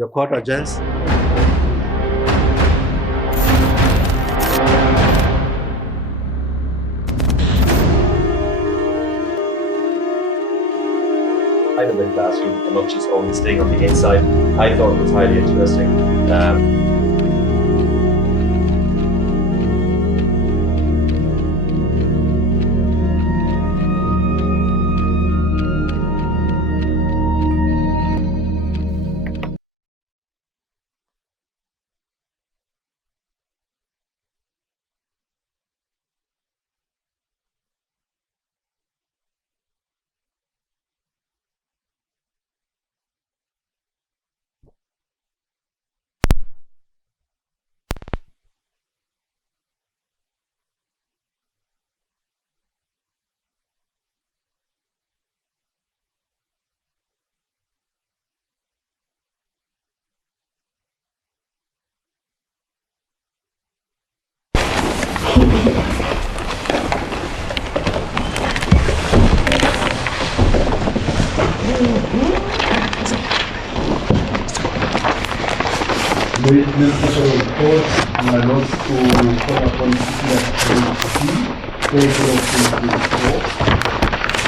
The court adjourns. Kind of the classroom and not just only staying on the inside. I thought it was highly interesting. With Mr. Report, my notes to call upon April of 2024,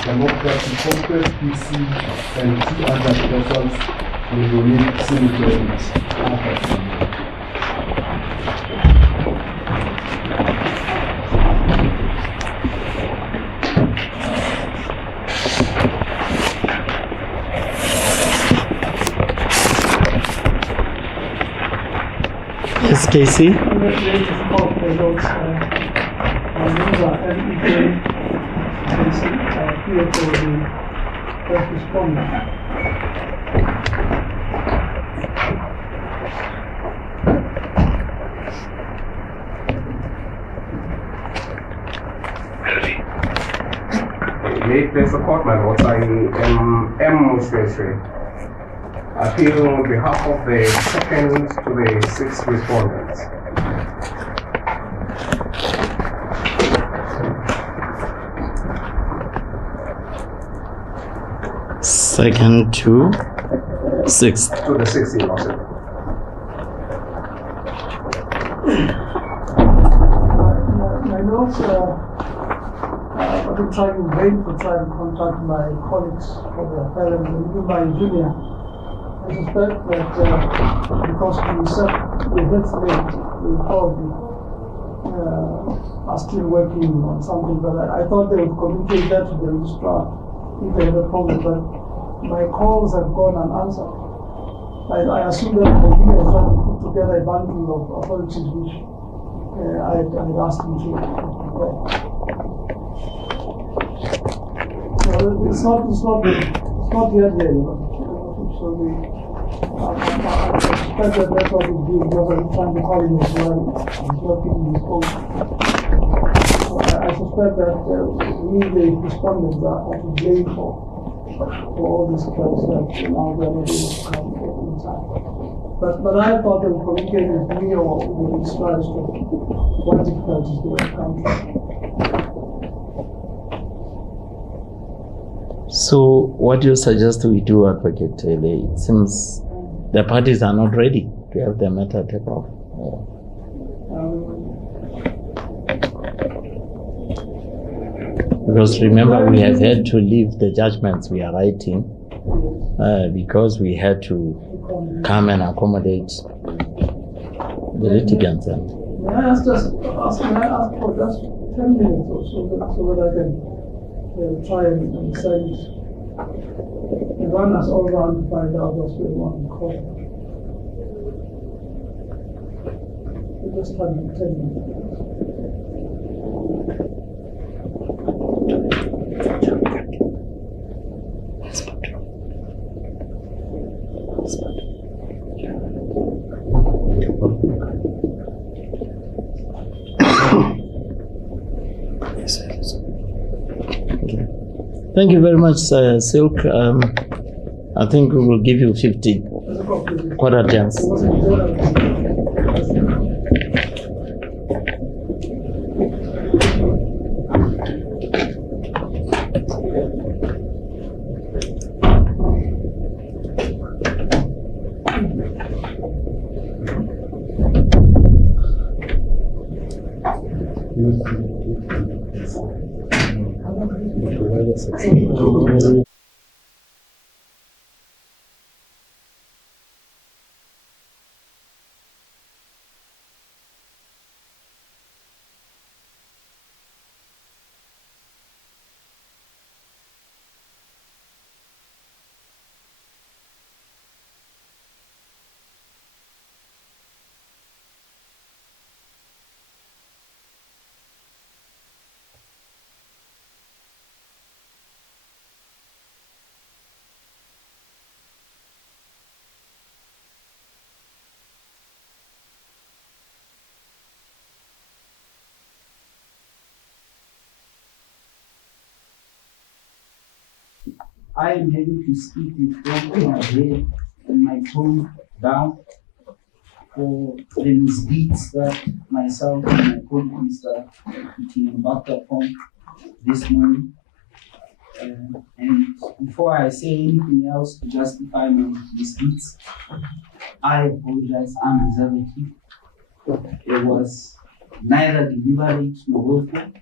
Democratic Congress, PC, and two other persons will donate cemeteries. Yes, Casey. May it please the court, my lords, I am M. Mushweshwe, appealing on behalf of the second to the sixth respondents. Second to sixth. To the sixth, Your Lordship. My notes, I've been trying in vain to try and contact my colleagues for their parents, and even my junior. I suspect that because we set the death rate, we probably are still working on something, but I thought they would communicate that to the registrar if they had a problem, but my calls have gone unanswered. I assume that the junior is trying to put together a bundle of authorities which I had asked him to prepare. No, it's not yet there, so I suspect that that's what it's doing, because I'm trying to call him as well. He's not picking his phone. So I suspect that we, the respondents, are to blame for all these calls that now they're not able to come in time. But I thought they would communicate with me or with the registrar as to what difficulties they were encountering. So, what do you suggest we do, Advocate Taylor? It seems the parties are not ready to have the matter take off. Because remember, we have had to leave the judgments we are writing because we had to come and accommodate the litigants. May I ask for just 10 minutes or so that I can try and send and run us all around to find out what's going on in court. We just have 10 minutes. Thank you very much, Silk. I think we will give you 50 quarter chance. I am having to speak with both my head and my tone down for the misdeeds that myself and my colleagues are embarked upon this morning. And before I say anything else to justify my misdeeds, I apologize unreservedly. It was neither deliberate nor willful.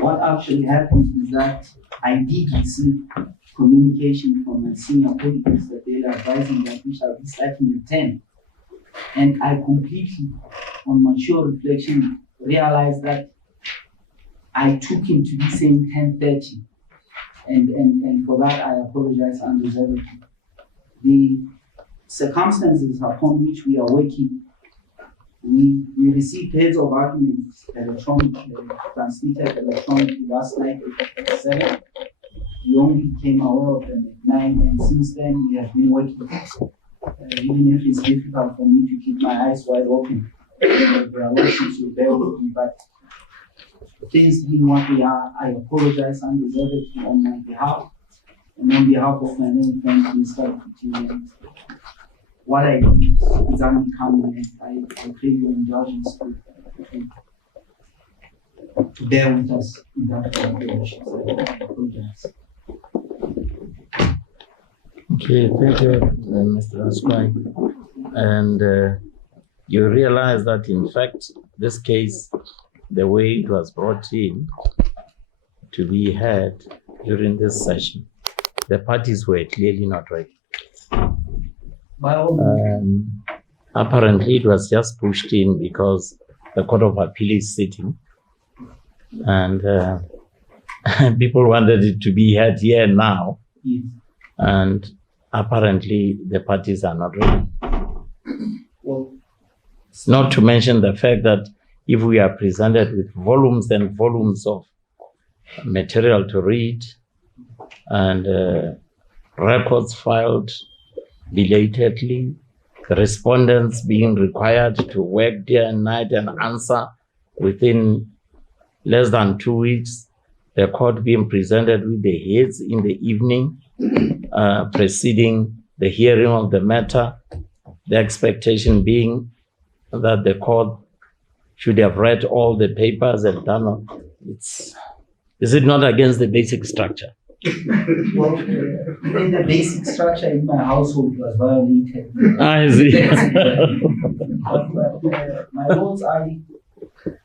What actually happened is that I did receive communication from my senior colleagues that they were advising that we shall be starting at 10. And I completely, on mature reflection, realized that I took him to be saying 10:30. And for that, I apologize unreservedly. The circumstances upon which we are working, we received heads of arguments transmitted electronically last night at 7. We only became aware of them at 9, and since then we have been working. Even if it's difficult for me to keep my eyes wide open, there are lessons to bear with me, but things being what they are, I apologize unreservedly on my behalf and on behalf of my main friend, Mr. Kuti. What I did is unbecoming, and I pray your indulgence to bear with us in that direction. I apologize. Okay, thank you, Mr. Askwai. And you realize that, in fact, this case, the way it was brought in to be heard during this session, the parties were clearly not ready. Apparently, it was just pushed in because the Court of Appeal is sitting, and people wanted it to be heard here now. Yes. And apparently the parties are not ready. Well, Not to mention the fact that if we are presented with volumes and volumes of material to read and records filed belatedly, the respondents being required to work day and night and answer within less than 2 weeks, the court being presented with the heads in the evening, preceding the hearing of the matter, the expectation being that the court should have read all the papers and done all. Is it not against the basic structure? well, even the basic structure in my household was violated. I see. But my lords,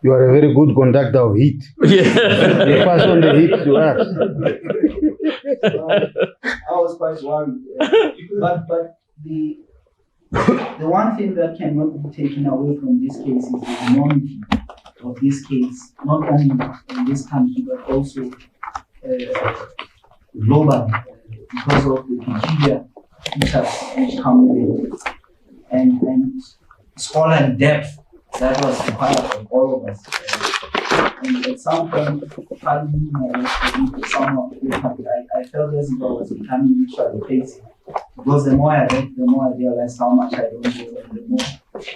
You are a very good conductor of heat. Yeah. You pass on the heat to us. I was quite worried. But the one thing that cannot be taken away from this case is the enormity of this case, not only in this country but also globally, because of the peculiar features which come with it, and scholarly depth that was required of all of us. And at some point, pardon me, I felt as if I was becoming mutually crazy. Because the more I read, the more I realized how much I don't know, and the more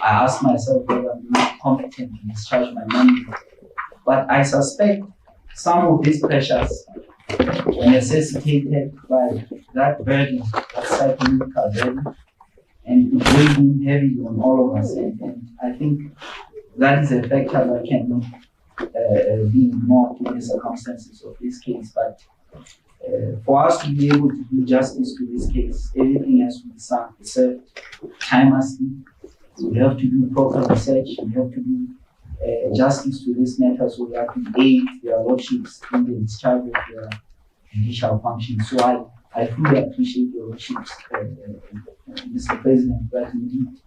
I asked myself whether I'm not competent to discharge my mandate. But I suspect some of these pressures were necessitated by that burden, that psychological burden, and it weighing heavy on all of us. And I think that is a factor that cannot be ignored in the circumstances of this case. But For us to be able to do justice to this case, everything has to be served timelessly. We have to do proper research. We have to do justice to this matter so that we aid their lordships in the discharge of their judicial functions. So I fully appreciate your lordships, Mr. President, that indeed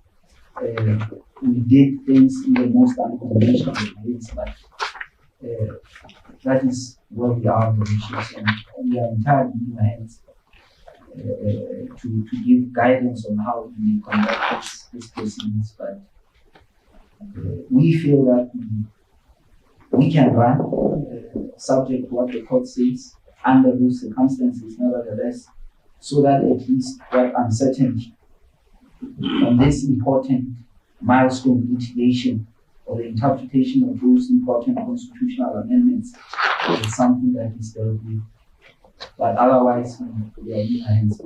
we did things in the most unconventional ways, but that is where we are, your lordships, and we are entirely in your hands to give guidance on how we conduct this proceedings. But we feel that we can run subject to what the court says under those circumstances, nevertheless, so that at least that uncertainty on this important milestone litigation or the interpretation of those important constitutional amendments is something that is dealt with. But otherwise, we are in our hands.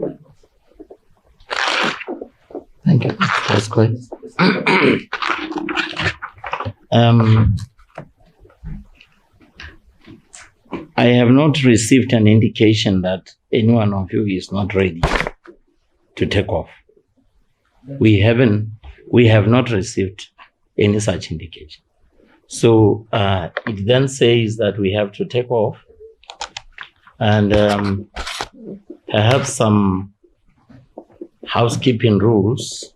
Thank you. That's great. I have not received an indication that any one of you is not ready to take off. We have not received any such indication. So it then says that we have to take off, and perhaps some housekeeping rules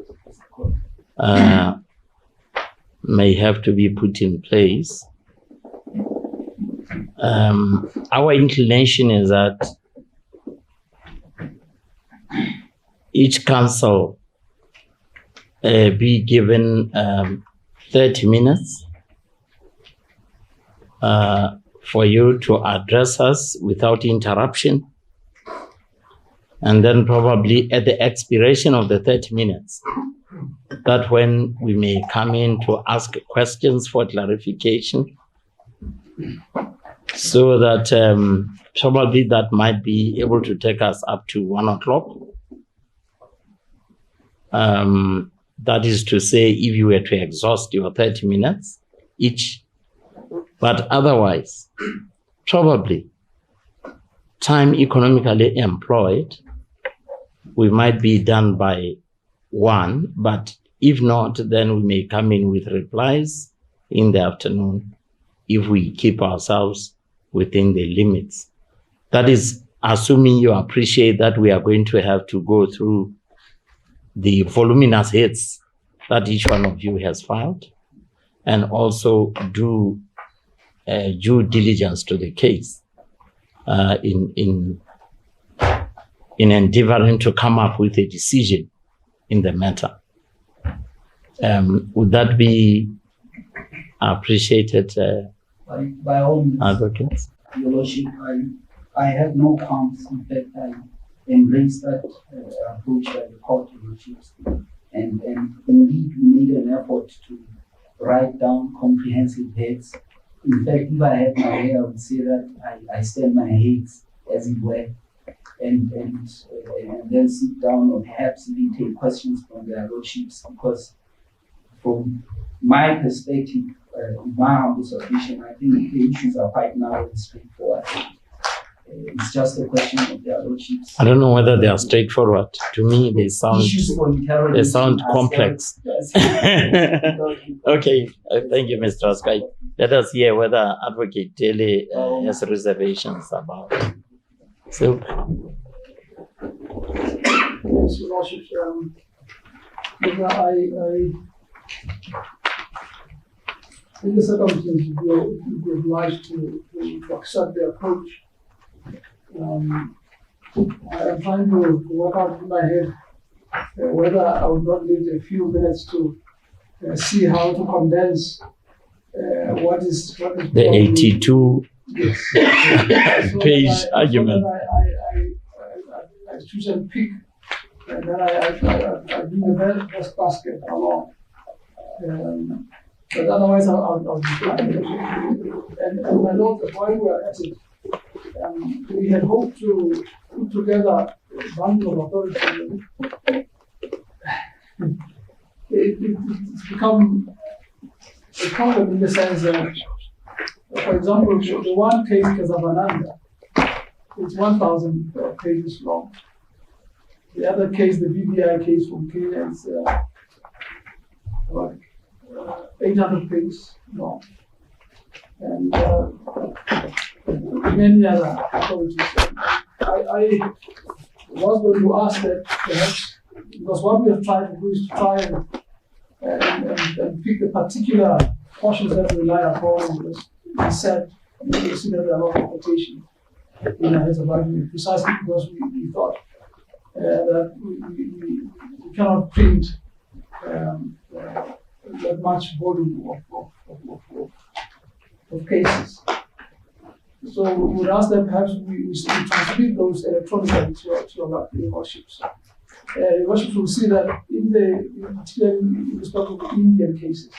may have to be put in place. Our inclination is that each council be given 30 minutes for you to address us without interruption. And then probably at the expiration of the 30 minutes, that when we may come in to ask questions for clarification, so that probably that might be able to take us up to 1 o'clock. That is to say, if you were to exhaust your 30 minutes each, but otherwise, probably time economically employed, we might be done by 1, but if not, then we may come in with replies in the afternoon if we keep ourselves within the limits. That is assuming you appreciate that we are going to have to go through the voluminous hits that each one of you has filed, and also do due diligence to the case in endeavoring to come up with a decision in the matter. Would that be appreciated, by all means, advocates? Your Lordship, I have no qualms. In fact, I embrace that approach by the court, Your Lordships. And indeed, we made an effort to write down comprehensive heads. In fact, if I had my way, I would say that I stand my heads, as it were, and then sit down or perhaps even take questions from their lordships, because from my perspective, my humble submission, I think the issues are quite narrow and straightforward. It's just a question of their lordships. I don't know whether they are straightforward. To me, they sound complex. Okay, thank you, Mr. Askai. Let us hear whether Advocate Daly has reservations about it. So, Yes, Your Lordships, in the circumstances, we're obliged to accept the approach. I'm trying to work out in my head whether I would not need a few minutes to see how to condense what is the 82 page argument. I choose and pick, and then I bring the best basket along. But otherwise, I'll be fine. And my Lord, while we are at it, we had hoped to put together a bundle of authority. It's become a problem in the sense that, for example, the one case, Casabananda, It's 1,000 pages long. The other case, the BBI case from Kenya, is about 800 pages long. And many other approaches. I was going to ask that perhaps, because what we have tried to do is to try and pick the particular portions that we rely upon, because we said, you see that there are a lot of quotations in our heads of argument, precisely because we thought that we cannot print that much volume of cases. So we would ask that perhaps we transmit those electronically to your worships. Your worships will see that particularly in respect of the Indian cases,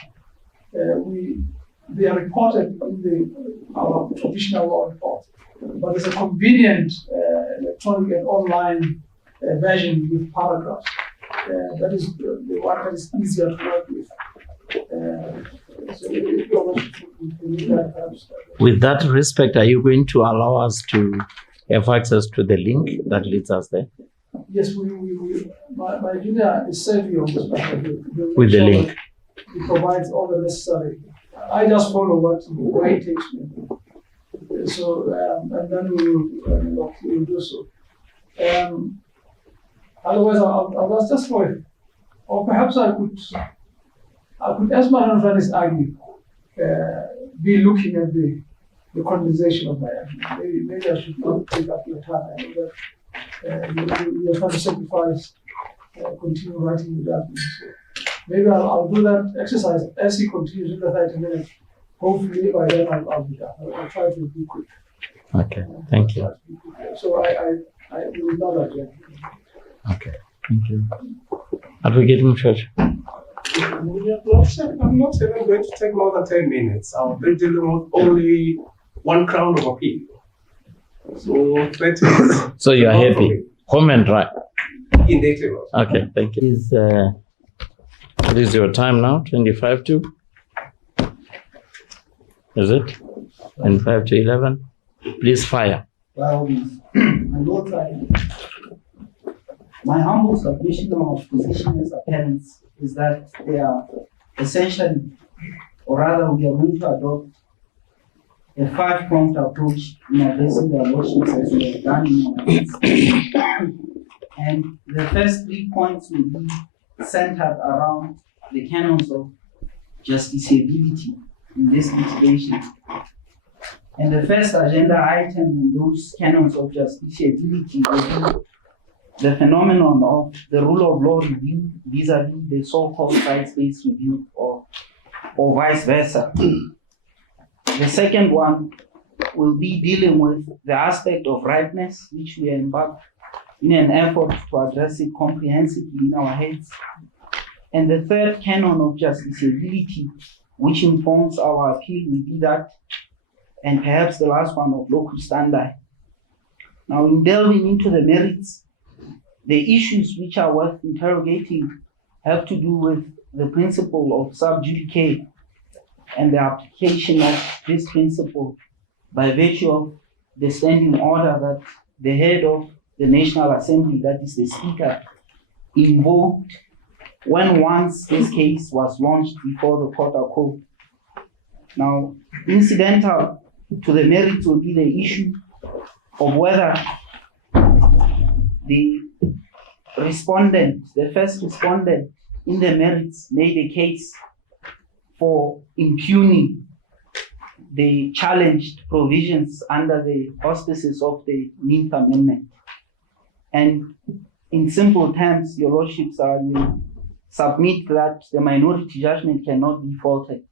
they are reported in our traditional law report, but there's a convenient electronic and online version with paragraphs. That is the one that is easier to work with. So if your worship will need that, perhaps. With that respect, are you going to allow us to have access to the link that leads us there? Yes, my junior is savvy on this matter. With the link. He provides all the necessary. I just follow where he takes me. So, and then we will do so. Otherwise, I'll ask just for it. Or perhaps I could, as my friends argue, be looking at the condensation of my action. Maybe I should not take up your time. I know that you are trying to sacrifice, continue writing the document. So maybe I'll do that exercise as he continues in the 30 minutes. Hopefully by then I'll be done. I'll try to be quick. Okay, thank you. So I will not adjourn. Okay, thank you. Advocate Mshosha. I'm not even going to take more than 10 minutes. I'll be dealing with only one crown of appeal. So 30 minutes. So you are happy? Home and dry. Indeed, Your Lord. Okay, thank you. This is your time now, 25 to? Is it? 25 to 11? Please fire. Well, my Lord, my humble submission of position as appellants is that they are essentially, or rather we are going to adopt a 5-pronged approach in addressing their worships as we have done in our case. And the first 3 points will be centered around the canons of justiciability in this litigation. And the first agenda item in those canons of justiciability will be the phenomenon of the rule of law review vis-a-vis the so-called rights-based review or vice versa. The second one will be dealing with the aspect of ripeness, which we embark in an effort to address it comprehensively in our heads. And the third canon of justiciability, which informs our appeal, will be that, and perhaps the last one, of locus standi. Now, in delving into the merits, the issues which are worth interrogating have to do with the principle of sub judice and the application of this principle by virtue of the standing order that the head of the National Assembly, that is the Speaker, invoked when once this case was launched before the Court of Code. Now, incidental to the merits will be the issue of whether the respondent, the first respondent in the merits, made a case for impugning the challenged provisions under the auspices of the 9th Amendment. And in simple terms, Your Lordships, will submit that the minority judgment cannot be faulted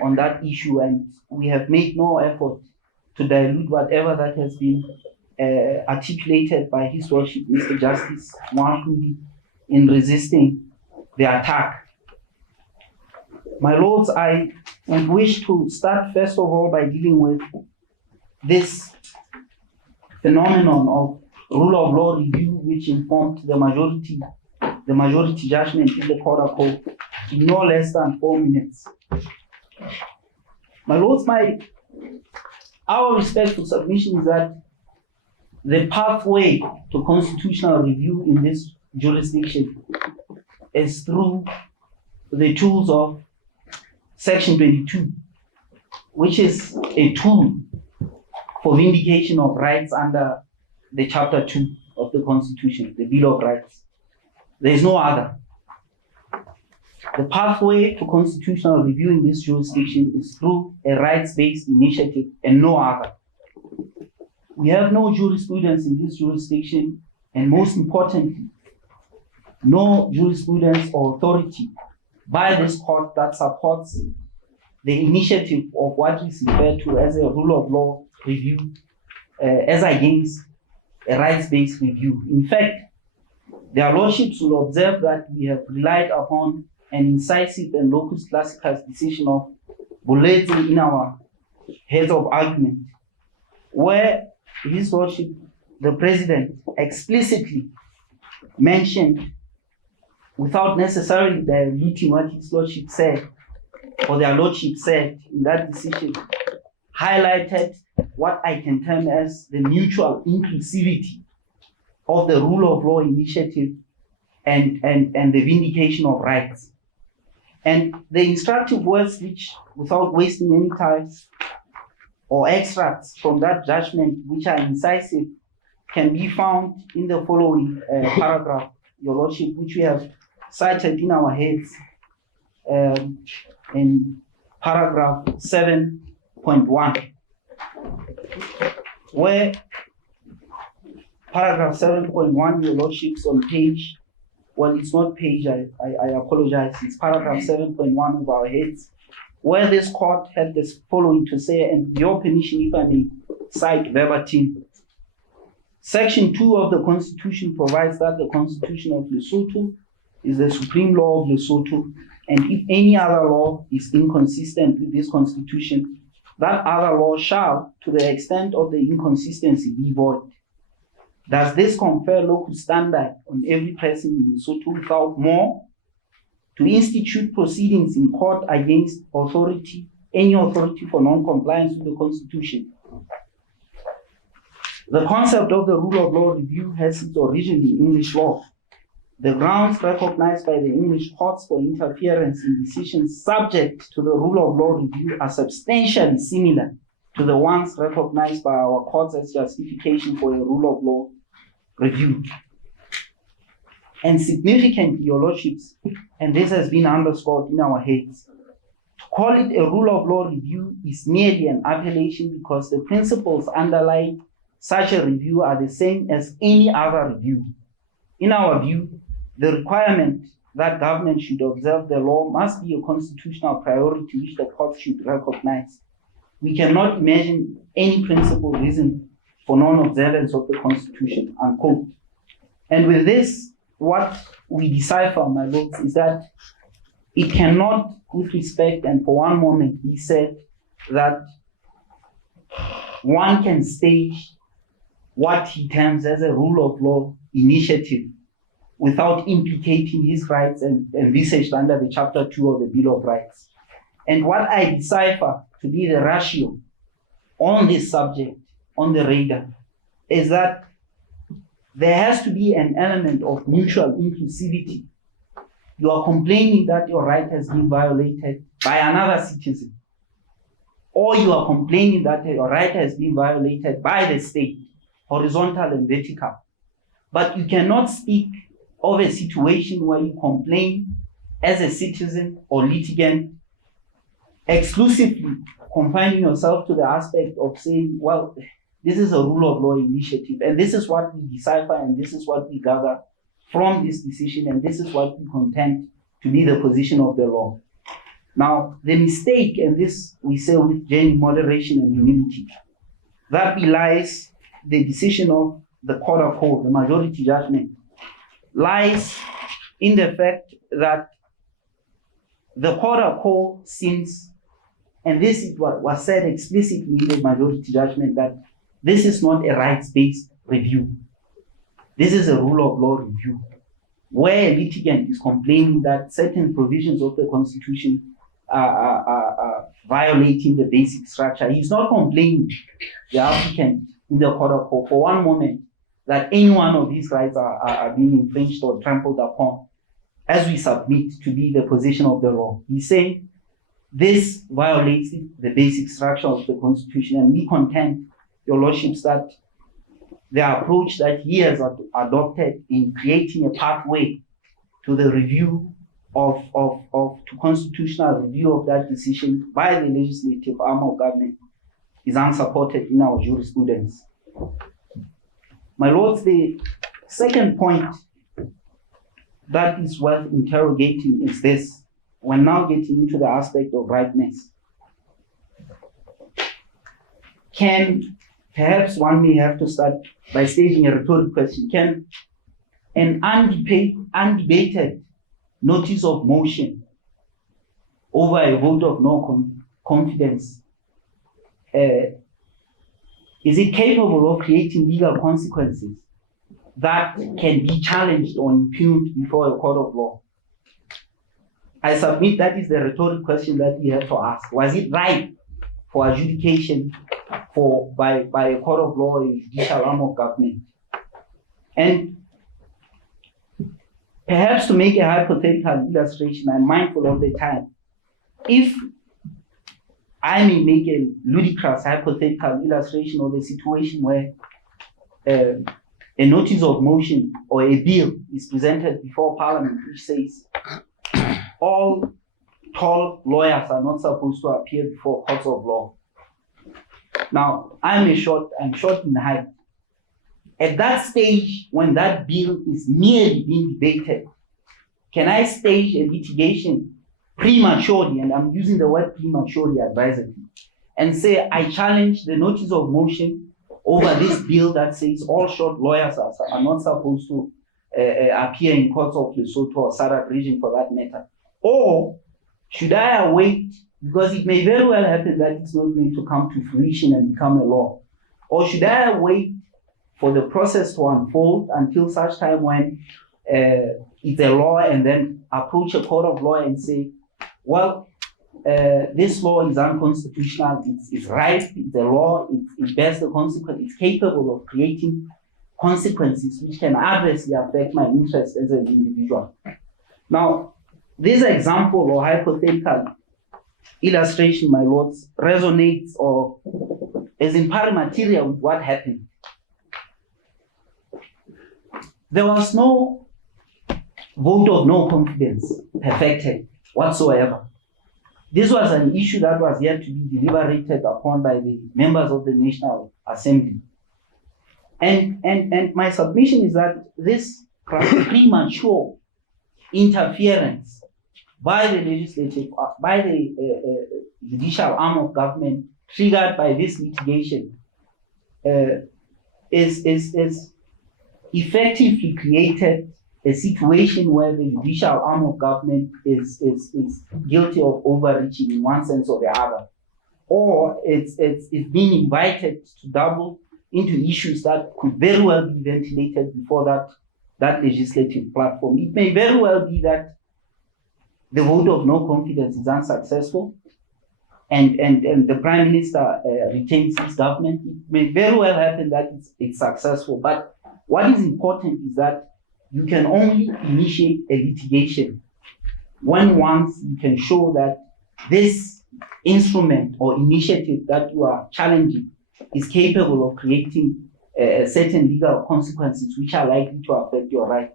on that issue, and we have made no effort to dilute whatever that has been articulated by His Lordship, Mr. Justice Mwafuli, in resisting the attack. My Lords, I would wish to start first of all by dealing with this phenomenon of rule of law review, which informed the majority judgment in the Court of Code in no less than 4 minutes. My Lords, our respectful submission is that the pathway to constitutional review in this jurisdiction is through the tools of Section 22, which is a tool for vindication of rights under the Chapter 2 of the Constitution, the Bill of Rights. There is no other. The pathway to constitutional review in this jurisdiction is through a rights-based initiative and no other. We have no jurisprudence in this jurisdiction, and most importantly, no jurisprudence or authority by this court that supports the initiative of what is referred to as a rule of law review as against a rights-based review. In fact, their lordships will observe that we have relied upon an incisive and locus classicus decision of Bulezi in our heads of argument, where His Lordship, the President, explicitly mentioned, without necessarily diluting what His Lordship said, or their Lordship said in that decision, highlighted what I can term as the mutual inclusivity of the rule of law initiative and the vindication of rights. And the instructive words which, without wasting any time, or extracts from that judgment which are incisive, can be found in the following paragraph, Your Lordship, which we have cited in our heads in paragraph 7.1, where paragraph 7.1, Your Lordships, on page, well, it's not page, I apologize, it's paragraph 7.1 of our heads, where this court had this following to say, and your permission if I may cite verbatim. Section 2 of the Constitution provides that the Constitution of Lesotho is the supreme law of Lesotho, and if any other law is inconsistent with this Constitution, that other law shall, to the extent of the inconsistency, be void. Does this confer locus standi on every person in Lesotho without more to institute proceedings in court against authority, any authority for non-compliance with the Constitution? The concept of the rule of law review has its origin in English law. The grounds recognized by the English courts for interference in decisions subject to the rule of law review are substantially similar to the ones recognized by our courts as justification for a rule of law review. And significantly, Your Lordships, and this has been underscored in our heads, to call it a rule of law review is merely an appellation because the principles underlying such a review are the same as any other review. In our view, the requirement that government should observe the law must be a constitutional priority which the court should recognize. We cannot imagine any principled reason for non-observance of the Constitution, unquote. And with this, what we decipher, my lords, is that it cannot, with respect and for one moment, be said that one can stage what he terms as a rule of law initiative without implicating his rights and envisaged under the Chapter 2 of the Bill of Rights. And what I decipher to be the ratio on this subject, on the radar, is that there has to be an element of mutual inclusivity. You are complaining that your right has been violated by another citizen, or you are complaining that your right has been violated by the state, horizontal and vertical. But you cannot speak of a situation where you complain as a citizen or litigant exclusively confining yourself to the aspect of saying, well, this is a rule of law initiative, and this is what we decipher, and this is what we gather from this decision, and this is what we contend to be the position of the law. Now, the mistake, and this we say with genuine moderation and humility, that belies the decision of the Court of Appeal, the majority judgment, lies in the fact that the Court of Appeal seems, and this is what was said explicitly in the majority judgment, that this is not a rights-based review. This is a rule of law review, where a litigant is complaining that certain provisions of the Constitution are violating the basic structure. He's not complaining, the applicant, in the court of law for one moment that any one of these rights are being infringed or trampled upon as we submit to be the position of the law. He's saying this violates the basic structure of the Constitution, and we contend, Your Lordships, that the approach that he has adopted in creating a pathway to the review to constitutional review of that decision by the legislative arm of government is unsupported in our jurisprudence. My Lords, the second point that is worth interrogating is this. We're now getting into the aspect of rightness. Perhaps one may have to start by stating a rhetorical question. Can an undebated notice of motion over a vote of no confidence, is it capable of creating legal consequences that can be challenged or impugned before a court of law? I submit that is the rhetorical question that we have to ask. Was it right for adjudication by a court of law, a judicial arm of government? And perhaps to make a hypothetical illustration, I'm mindful of the time. If I may make a ludicrous hypothetical illustration of a situation where a notice of motion or a bill is presented before Parliament which says all tall lawyers are not supposed to appear before courts of law. Now, I'm short in height. At that stage, when that bill is merely being debated, can I stage a litigation prematurely, and I'm using the word prematurely advisedly, and say I challenge the notice of motion over this bill that says all short lawyers are not supposed to appear in courts of Lesotho or Sarak region for that matter? Or should I await, because it may very well happen that it's not going to come to fruition and become a law, or should I wait for the process to unfold until such time when it's a law, and then approach a court of law and say, well, this law is unconstitutional, it's right, it's a law, it bears the consequence, it's capable of creating consequences which can adversely affect my interest as an individual. Now, this example or hypothetical illustration, my Lords, resonates or is in pari materia with what happened. There was no vote of no confidence perfected whatsoever. This was an issue that was yet to be deliberated upon by the members of the National Assembly. And my submission is that this premature interference by the legislative, by the judicial arm of government triggered by this litigation is effectively created a situation where the judicial arm of government is guilty of overreaching in one sense or the other, or it's being invited to dabble into issues that could very well be ventilated before that legislative platform. It may very well be that the vote of no confidence is unsuccessful and the Prime Minister retains his government. It may very well happen that it's successful, but what is important is that you can only initiate a litigation when once you can show that this instrument or initiative that you are challenging is capable of creating certain legal consequences which are likely to affect your right.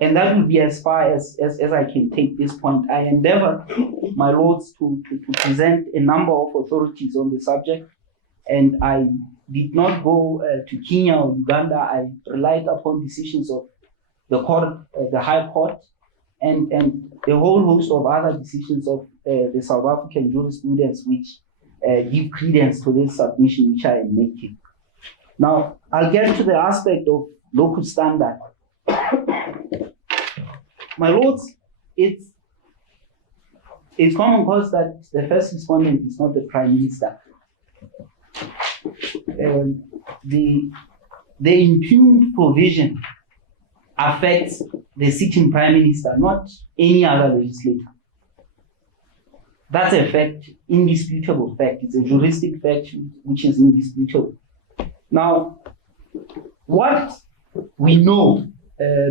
And that will be as far as I can take this point. I endeavor, my Lords, to present a number of authorities on the subject, and I did not go to Kenya or Uganda. I relied upon decisions of the court, the High Court, and a whole host of other decisions of the South African jurisprudence which give credence to this submission which I am making. Now, I'll get to the aspect of local standard. My Lords, it's common cause that the first respondent is not the Prime Minister. The impugned provision affects the sitting Prime Minister, not any other legislator. That's a fact, indisputable fact. It's a juristic fact which is indisputable. Now, what we know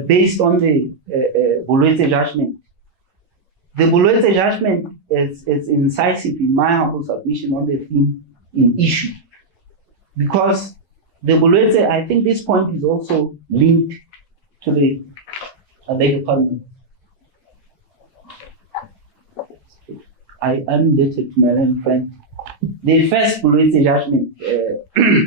based on the Boluetse judgment, the Boluetse judgment is incisive in my humble submission on the theme in issue. Because the Boluetse, I think this point is also linked to the, I beg your pardon. I'm indebted to my learned friend. The first Boluetse judgment,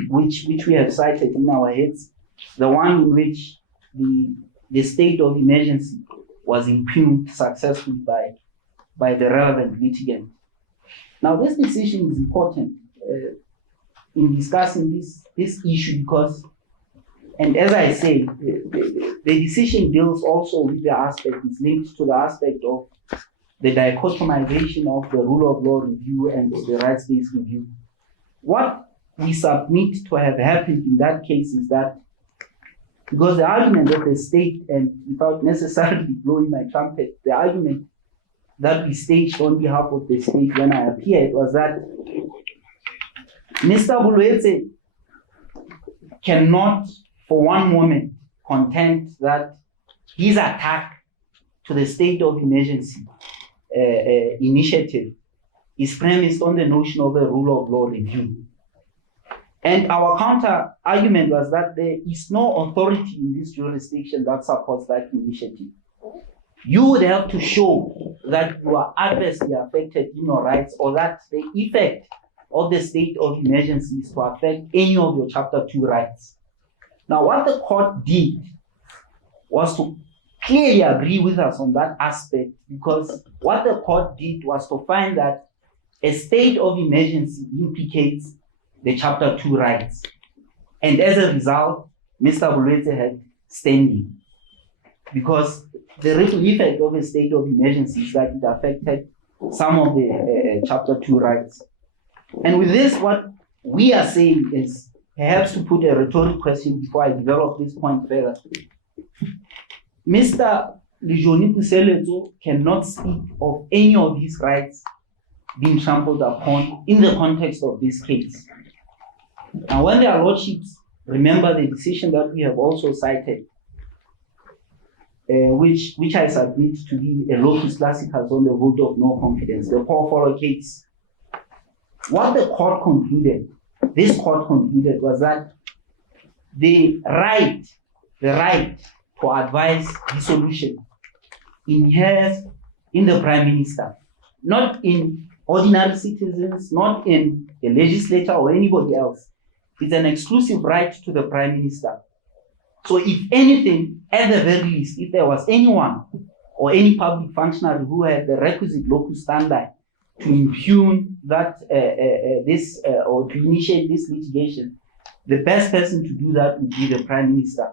which we have cited in our heads, the one in which the state of emergency was impugned successfully by the relevant litigant. Now, this decision is important in discussing this issue because, and as I say, the decision deals also with the aspect, it's linked to the aspect of the dichotomization of the rule of law review and the rights-based review. What we submit to have happened in that case is that, because the argument of the state, and without necessarily blowing my trumpet, the argument that we staged on behalf of the state when I appeared was that Mr. Boluetse cannot for one moment contend that his attack to the state of emergency initiative is premised on the notion of a rule of law review. And our counter argument was that there is no authority in this jurisdiction that supports that initiative. You would have to show that you are adversely affected in your rights, or that the effect of the state of emergency is to affect any of your Chapter 2 rights. Now, what the court did was to clearly agree with us on that aspect, because what the court did was to find that a state of emergency implicates the Chapter 2 rights. And as a result, Mr. Boluetse had standing, because the ripple effect of a state of emergency is that it affected some of the Chapter 2 rights. And with this, what we are saying is, perhaps to put a rhetoric question before I develop this point further, Mr. Lijoni Puseletso cannot speak of any of his rights being trampled upon in the context of this case. Now, when their lordships remember the decision that we have also cited, which I submit to be a locus classicus on the vote of no confidence, the Paul Follow case, what the court concluded, this court concluded, was that the right to advise dissolution inheres in the Prime Minister, not in ordinary citizens, not in the legislature or anybody else. It's an exclusive right to the Prime Minister. So if anything, at the very least, if there was anyone or any public functionary who had the requisite locus standi to impugn that or to initiate this litigation, the best person to do that would be the Prime Minister.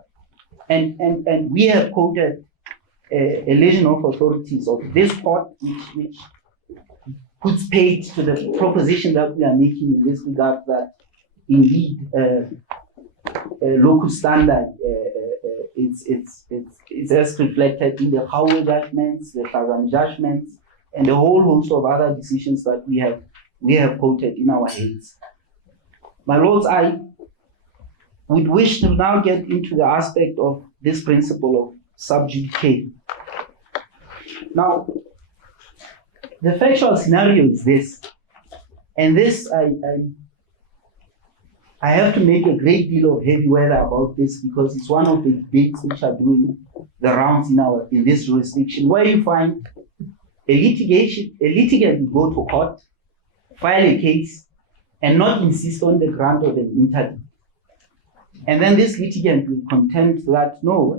And we have quoted a legion of authorities of this court, which puts paid to the proposition that we are making in this regard, that indeed locus standi it's as reflected in the Howell judgments, the Kazan judgments, and a whole host of other decisions that we have quoted in our heads. My lords, I would wish to now get into the aspect of this principle of sub judice. Now, the factual scenario is this, and this I have to make a great deal of heavy weather about this, because it's one of the debates which are doing the rounds in this jurisdiction, where you find a litigant will go to court, file a case, and not insist on the grant of an interview. And then this litigant will contend that no,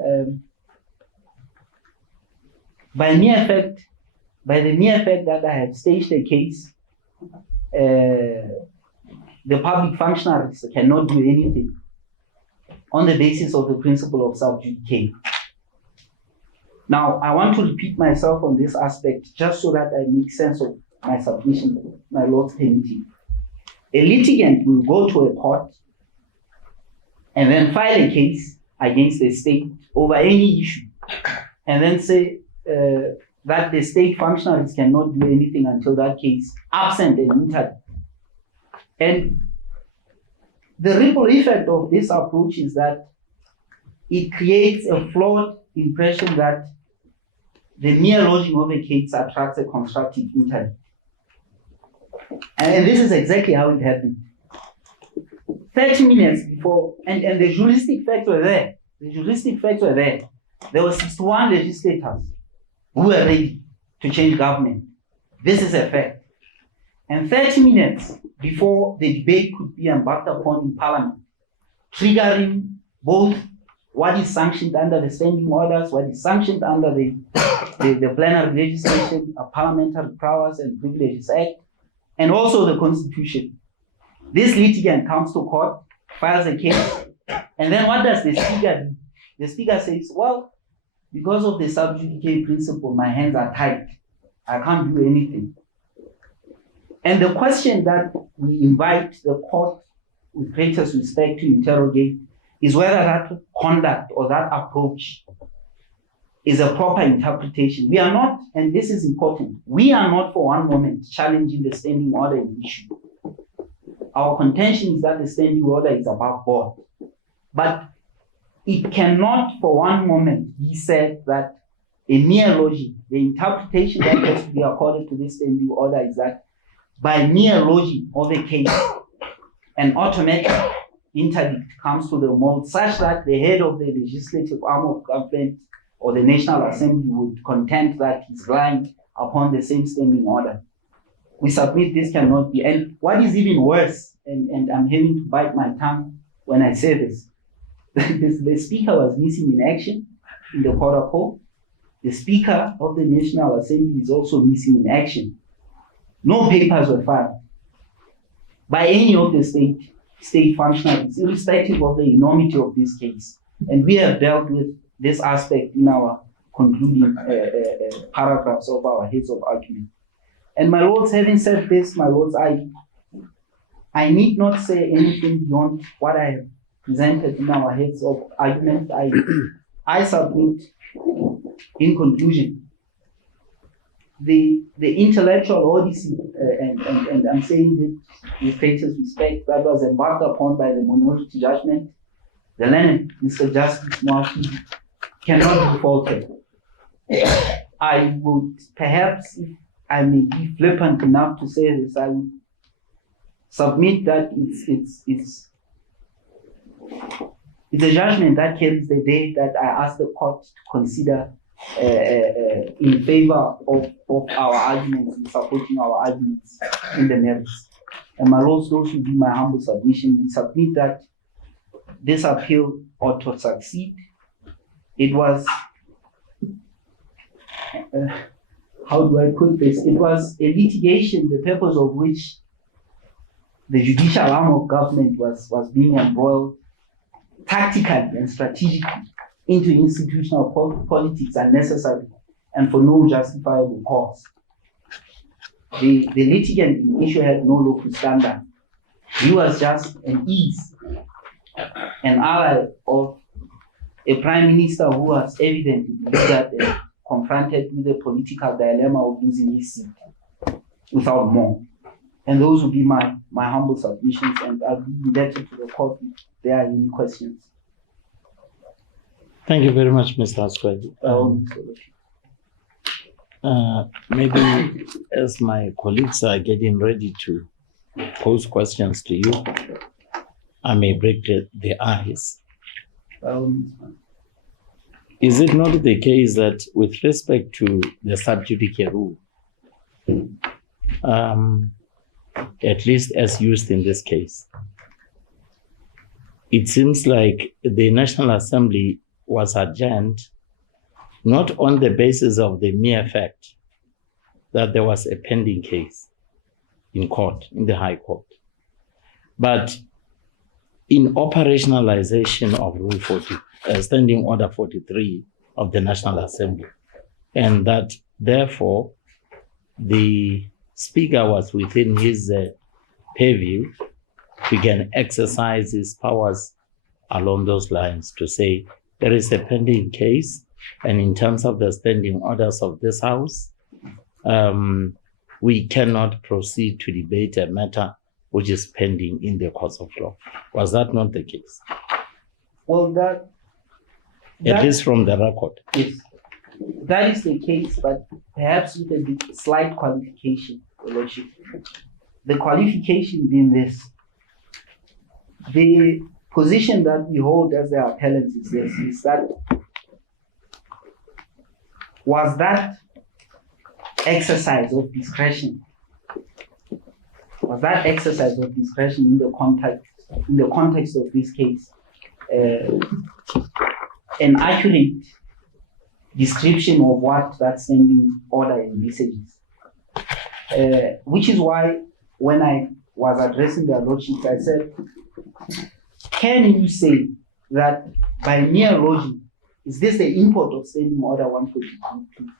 by the mere fact that I have staged a case, the public functionaries cannot do anything on the basis of the principle of sub judice. Now, I want to repeat myself on this aspect just so that I make sense of my submission, my Lord's permitting. A litigant will go to a court and then file a case against the state over any issue, and then say that the state functionaries cannot do anything until that case, absent an interview. And The ripple effect of this approach is that it creates a flawed impression that the mere lodging of a case attracts a constructive interest. And this is exactly how it happened. 30 minutes before, and the juristic facts were there. The juristic facts were there. There were 61 legislators who were ready to change government. This is a fact. And 30 minutes before the debate could be embarked upon in Parliament, triggering both what is sanctioned under the standing orders, what is sanctioned under the plenary legislation, Parliamentary Powers and Privileges Act, and also the Constitution. This litigant comes to court, files a case, and then what does the speaker do? The speaker says, well, because of the sub judice principle, my hands are tied. I can't do anything. And the question that we invite the court with greatest respect to interrogate is whether that conduct or that approach is a proper interpretation. We are not, and this is important, we are not for one moment challenging the standing order issue. Our contention is that the standing order is above board. But it cannot for one moment be said that a mere logic, the interpretation that has to be accorded to this standing order is that by mere logic of a case, an automatic interdict comes to the mold such that the head of the legislative arm of government or the National Assembly would contend that he's relying upon the same standing order. We submit this cannot be. And what is even worse, and I'm having to bite my tongue when I say this, the speaker was missing in action in the protocol. The speaker of the National Assembly is also missing in action. No papers were filed by any of the state functionaries, irrespective of the enormity of this case. And we have dealt with this aspect in our concluding paragraphs of our heads of argument. And my lords, having said this, my lords, I need not say anything beyond what I have presented in our heads of argument. I submit in conclusion the intellectual odyssey, and I'm saying it with greatest respect, that was embarked upon by the minority judgment, the learned Mr. Justice Moafi, cannot be faulted. I would perhaps, if I may be flippant enough to say this, I would submit that it's a judgment that carries the day that I ask the court to consider in favor of our arguments, in supporting our arguments in the merits. And my lords, those would be my humble submission. We submit that this appeal ought to succeed. It was, how do I put this? It was a litigation, the purpose of which the judicial arm of government was being embroiled tactically and strategically into institutional politics unnecessary and for no justifiable cause. The litigant issue had no local standard. He was just an ally of a prime minister who was evidently confronted with the political dilemma of losing his seat without more. And those would be my humble submissions, and I'll be indebted to the court if there are any questions. Thank you very much, Mr. Asquedi. Maybe as my colleagues are getting ready to pose questions to you, I may break the ice. Is it not the case that with respect to the sub judice rule, at least as used in this case, it seems like the National Assembly was adjourned not on the basis of the mere fact that there was a pending case in court, in the High Court, but in operationalization of Rule 40, Standing Order 43 of the National Assembly, and that therefore the Speaker was within his purview to can exercise his powers along those lines to say there is a pending case, and in terms of the standing orders of this House, we cannot proceed to debate a matter which is pending in the courts of law. Was that not the case? Well, At that least from the record. yes, that is the case, but perhaps with a slight qualification, Your Lordship. The qualification being this: the position that we hold as the appellants is this: is that was that exercise of discretion? Was that exercise of discretion in the context of this case an accurate description of what that standing order envisages? Which is why when I was addressing their lordship, I said, can you say that by mere logic, is this the import of standing order 142?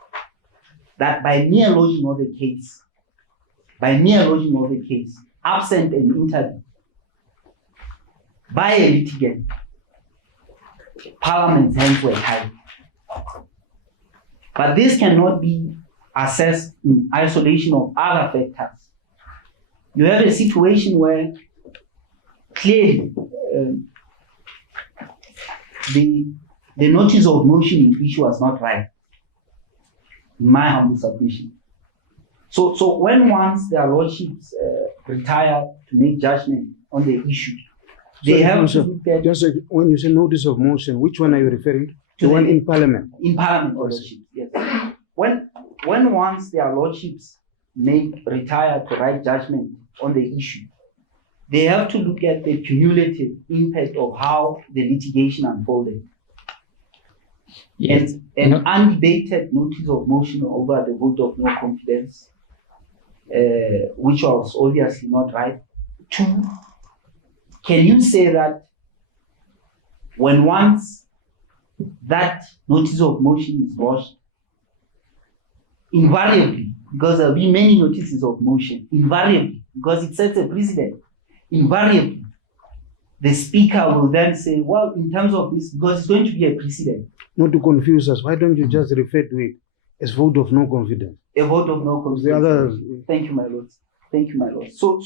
That by mere logic of the case, absent an interview by a litigant, Parliament's hands were tied. But this cannot be assessed in isolation of other factors. You have a situation where clearly the notice of motion issue was not right, in my humble submission. So when once their lordships retire to make judgment on the issue, they have to look at Just like when you say notice of motion, which one are you referring to? The one in Parliament. in Parliament lordships, yes. When once their lordships retire to write judgment on the issue, they have to look at the cumulative impact of how the litigation unfolded. Yes. And an undebated notice of motion over the vote of no confidence, which was obviously not right. Two, can you say that when once that notice of motion is lodged, invariably, because there will be many notices of motion, invariably, because it sets a precedent, invariably, the speaker will then say, well, in terms of this, because it's going to be a precedent. Not to confuse us, why don't you just refer to it as vote of no confidence? A vote of no confidence. The others. Thank you, my lord. Thank you, my lord. So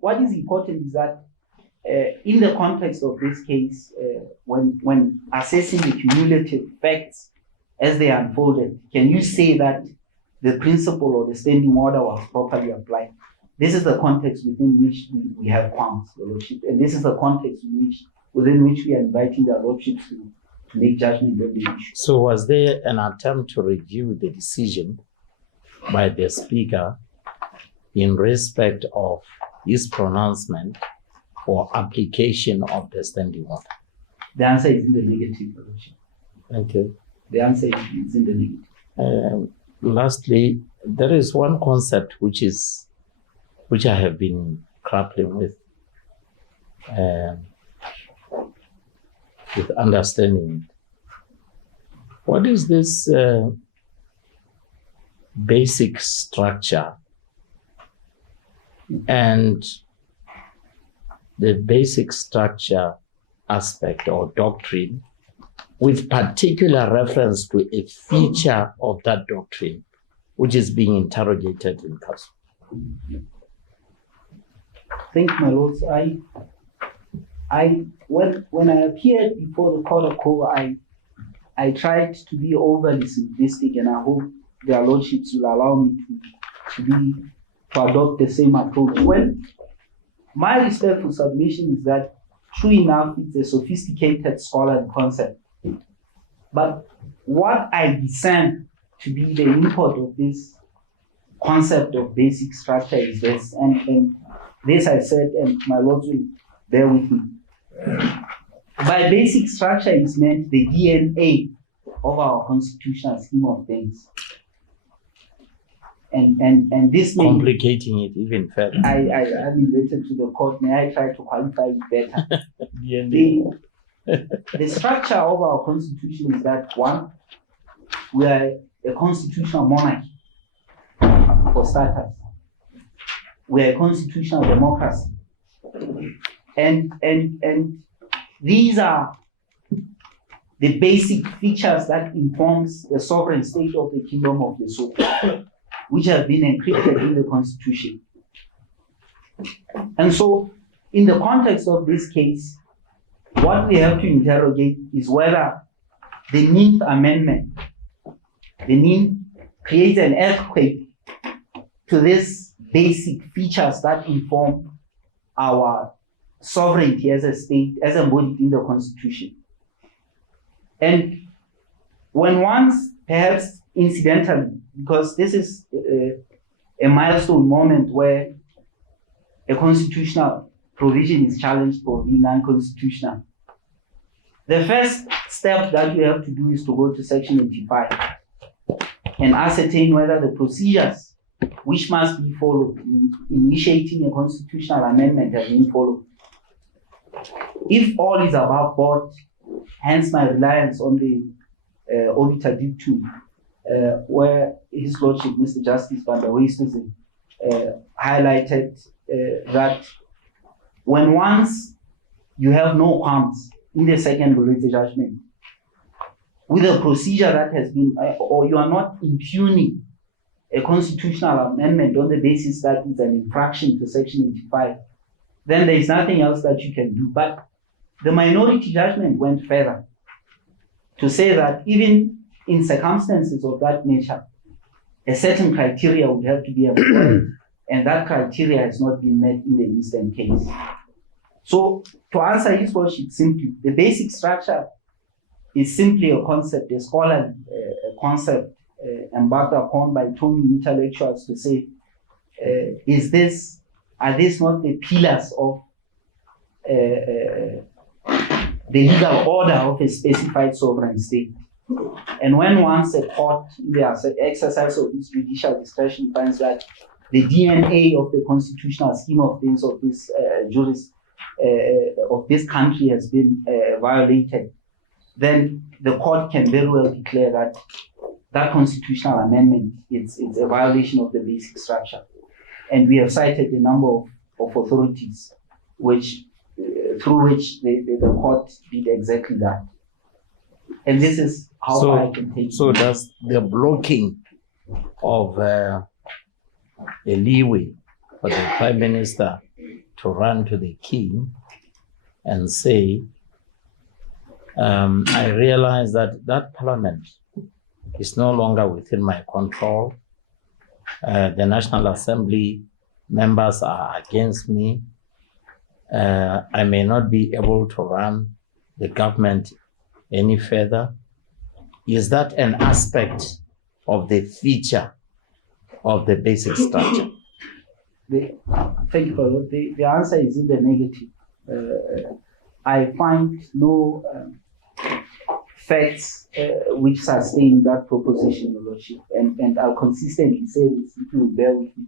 what is important is that in the context of this case, when assessing the cumulative facts as they unfolded, can you say that the principle or the standing order was properly applied? This is the context within which we have qualms, Your Lordship, and this is the context within which we are inviting the Lordship to make judgment on the issue. So was there an attempt to review the decision by the speaker in respect of his pronouncement or application of the standing order? The answer is in the negative, Your Lordship. Thank you. The answer is in the negative. Lastly, there is one concept which I have been grappling with understanding it. What is this basic structure and the basic structure aspect or doctrine, with particular reference to a feature of that doctrine which is being interrogated in council? Thank you, my lords. When I appeared before the court of Kowa, I tried to be overly simplistic, and I hope their lordships will allow me to adopt the same approach. Well, my respectful submission is that, true enough, it's a sophisticated scholarly concept. But what I discern to be the import of this concept of basic structure is this, and this I said, and my lords will bear with me. By basic structure is meant the DNA of our constitutional scheme of things. And this may Complicating it even further. I'm indebted to the court. May I try to qualify it better? DNA. The structure of our constitution is that, one, we are a constitutional monarchy, for starters. We are a constitutional democracy. And these are the basic features that informs the sovereign state of the Kingdom of Lesotho, which have been encrypted in the Constitution. And so, in the context of this case, what we have to interrogate is whether the Ninth Amendment, creates an earthquake to these basic features that inform our sovereignty as a state, as embodied in the Constitution. And when once, perhaps incidentally, because this is a milestone moment where a constitutional provision is challenged for being unconstitutional, the first step that we have to do is to go to Section 85 and ascertain whether the procedures which must be followed in initiating a constitutional amendment have been followed. If all is above board, hence my reliance on the Obiter Dictum, where His Lordship, Mr. Justice Van der Westhuizen, highlighted that when once you have no qualms in the second validity judgment with a procedure that has been, or you are not impugning a constitutional amendment on the basis that it's an infraction to Section 85, then there is nothing else that you can do. But the minority judgment went further to say that even in circumstances of that nature, a certain criteria would have to be applied, and that criteria has not been met in the instant case. So, to answer His Lordship simply, the basic structure is simply a concept, a scholarly concept embarked upon by Tony intellectuals to say, are these not the pillars of the legal order of a specified sovereign state? And when once a court, in the exercise of its judicial discretion, finds that the DNA of the constitutional scheme of things of this of this country has been violated, then the court can very well declare that that constitutional amendment it's a violation of the basic structure. And we have cited a number of authorities which through which the court did exactly that. And this is how I can take So does the blocking of a leeway for the Prime Minister to run to the King and say, I realize that Parliament is no longer within my control. The National Assembly members are against me. I may not be able to run the government any further. Is that an aspect of the feature of the basic structure? Thank you, Paulo. The answer is in the negative. I find no facts which sustain that proposition, Your Lordship, and I'll consistently say this if you will bear with me.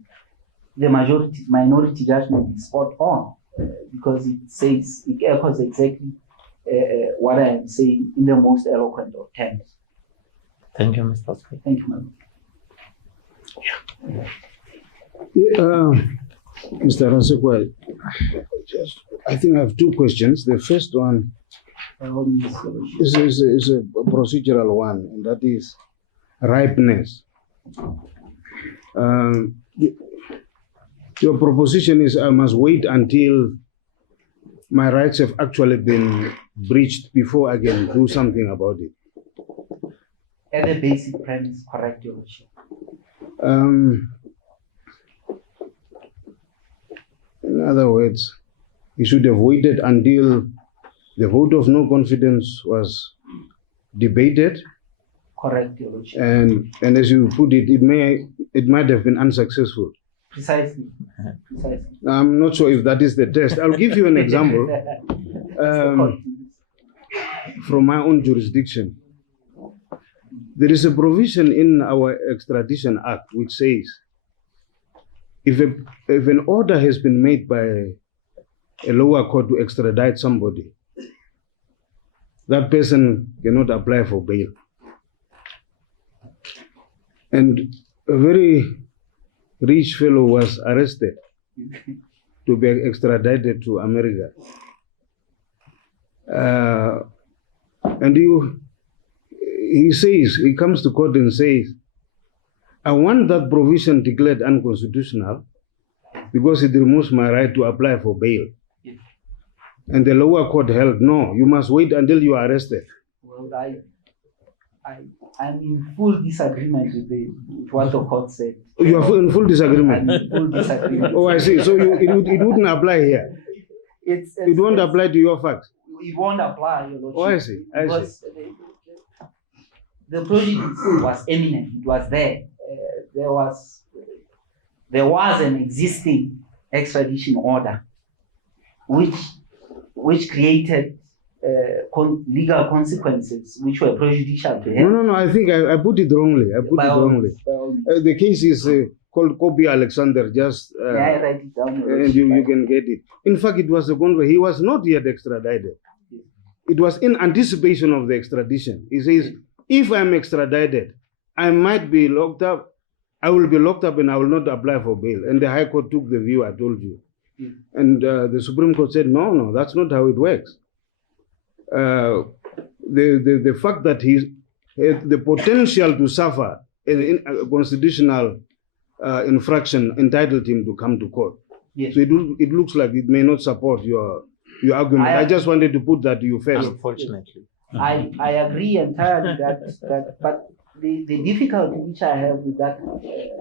The minority judgment is spot on because it echoes exactly what I am saying in the most eloquent of terms. Thank you, Mr. Speaker. Thank you, madam. Mr. Rasekwa, I think I have two questions. The first one is a procedural one, and that is ripeness. Your proposition is I must wait until my rights have actually been breached before I can do something about it. At the basic premise, correct, Your Lordship. In other words, you should have waited until the vote of no confidence was debated. Correct, Your Lordship. And as you put it, it might have been unsuccessful. Precisely. I'm not sure if that is the test. I'll give you an example from my own jurisdiction. There is a provision in our Extradition Act which says if an order has been made by a lower court to extradite somebody, that person cannot apply for bail. And a very rich fellow was arrested to be extradited to America. And he comes to court and says, I want that provision declared unconstitutional because it removes my right to apply for bail. Yes. And the lower court held, no, you must wait until you are arrested. Well, I'm in full disagreement with what the court said. You are in full I'm disagreement. in full disagreement. Oh, I see. So it wouldn't apply here. It won't apply to your facts. It won't apply, Your Lordship. Oh, I see. I see. Because the prejudice was eminent. It was there. There was an existing extradition order, which created legal consequences which were prejudicial to him. No. I think I put it wrongly. By all means. The case is called Kobe Alexander. Just May I write it down? Your and Lordship? you can get it. In fact, it was a convoy. He was not yet extradited. It was in anticipation of the extradition. He says, if I'm extradited, I might be locked up. I will be locked up and I will not apply for bail. And the High Court took the view I told you. And the Supreme Court said, no, that's not how it works. The fact that he had the potential to suffer a constitutional infraction entitled him to come to court. Yes. So it looks like it may not support your argument. I just wanted to put that to you first. Unfortunately. I agree entirely that but the difficulty which I have with that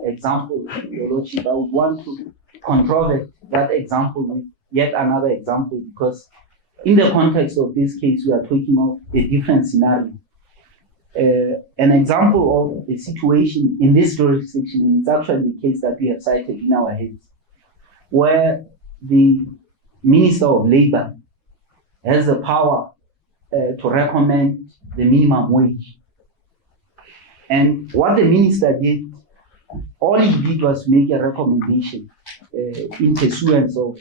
example, Your Lordship, I would want to controvert that example with yet another example, because in the context of this case, we are talking of a different scenario. An example of a situation in this jurisdiction, and it's actually the case that we have cited in our heads, where the Minister of Labor has the power to recommend the minimum wage. And what the minister did, all he did was make a recommendation in pursuance of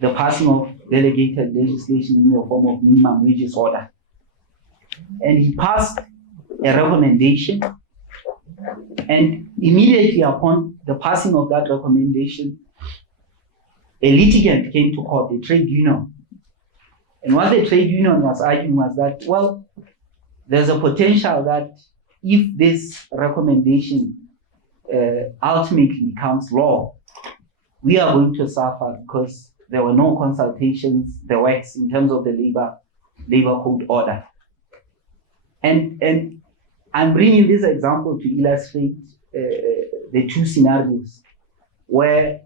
the passing of delegated legislation in the form of minimum wages order. And he passed a recommendation, and immediately upon the passing of that recommendation, a litigant came to court, the trade union. And what the trade union was arguing was that, well, there's a potential that if this recommendation ultimately becomes law, we are going to suffer because there were no consultations, the works in terms of the labor code order. And I'm bringing this example to illustrate the two scenarios where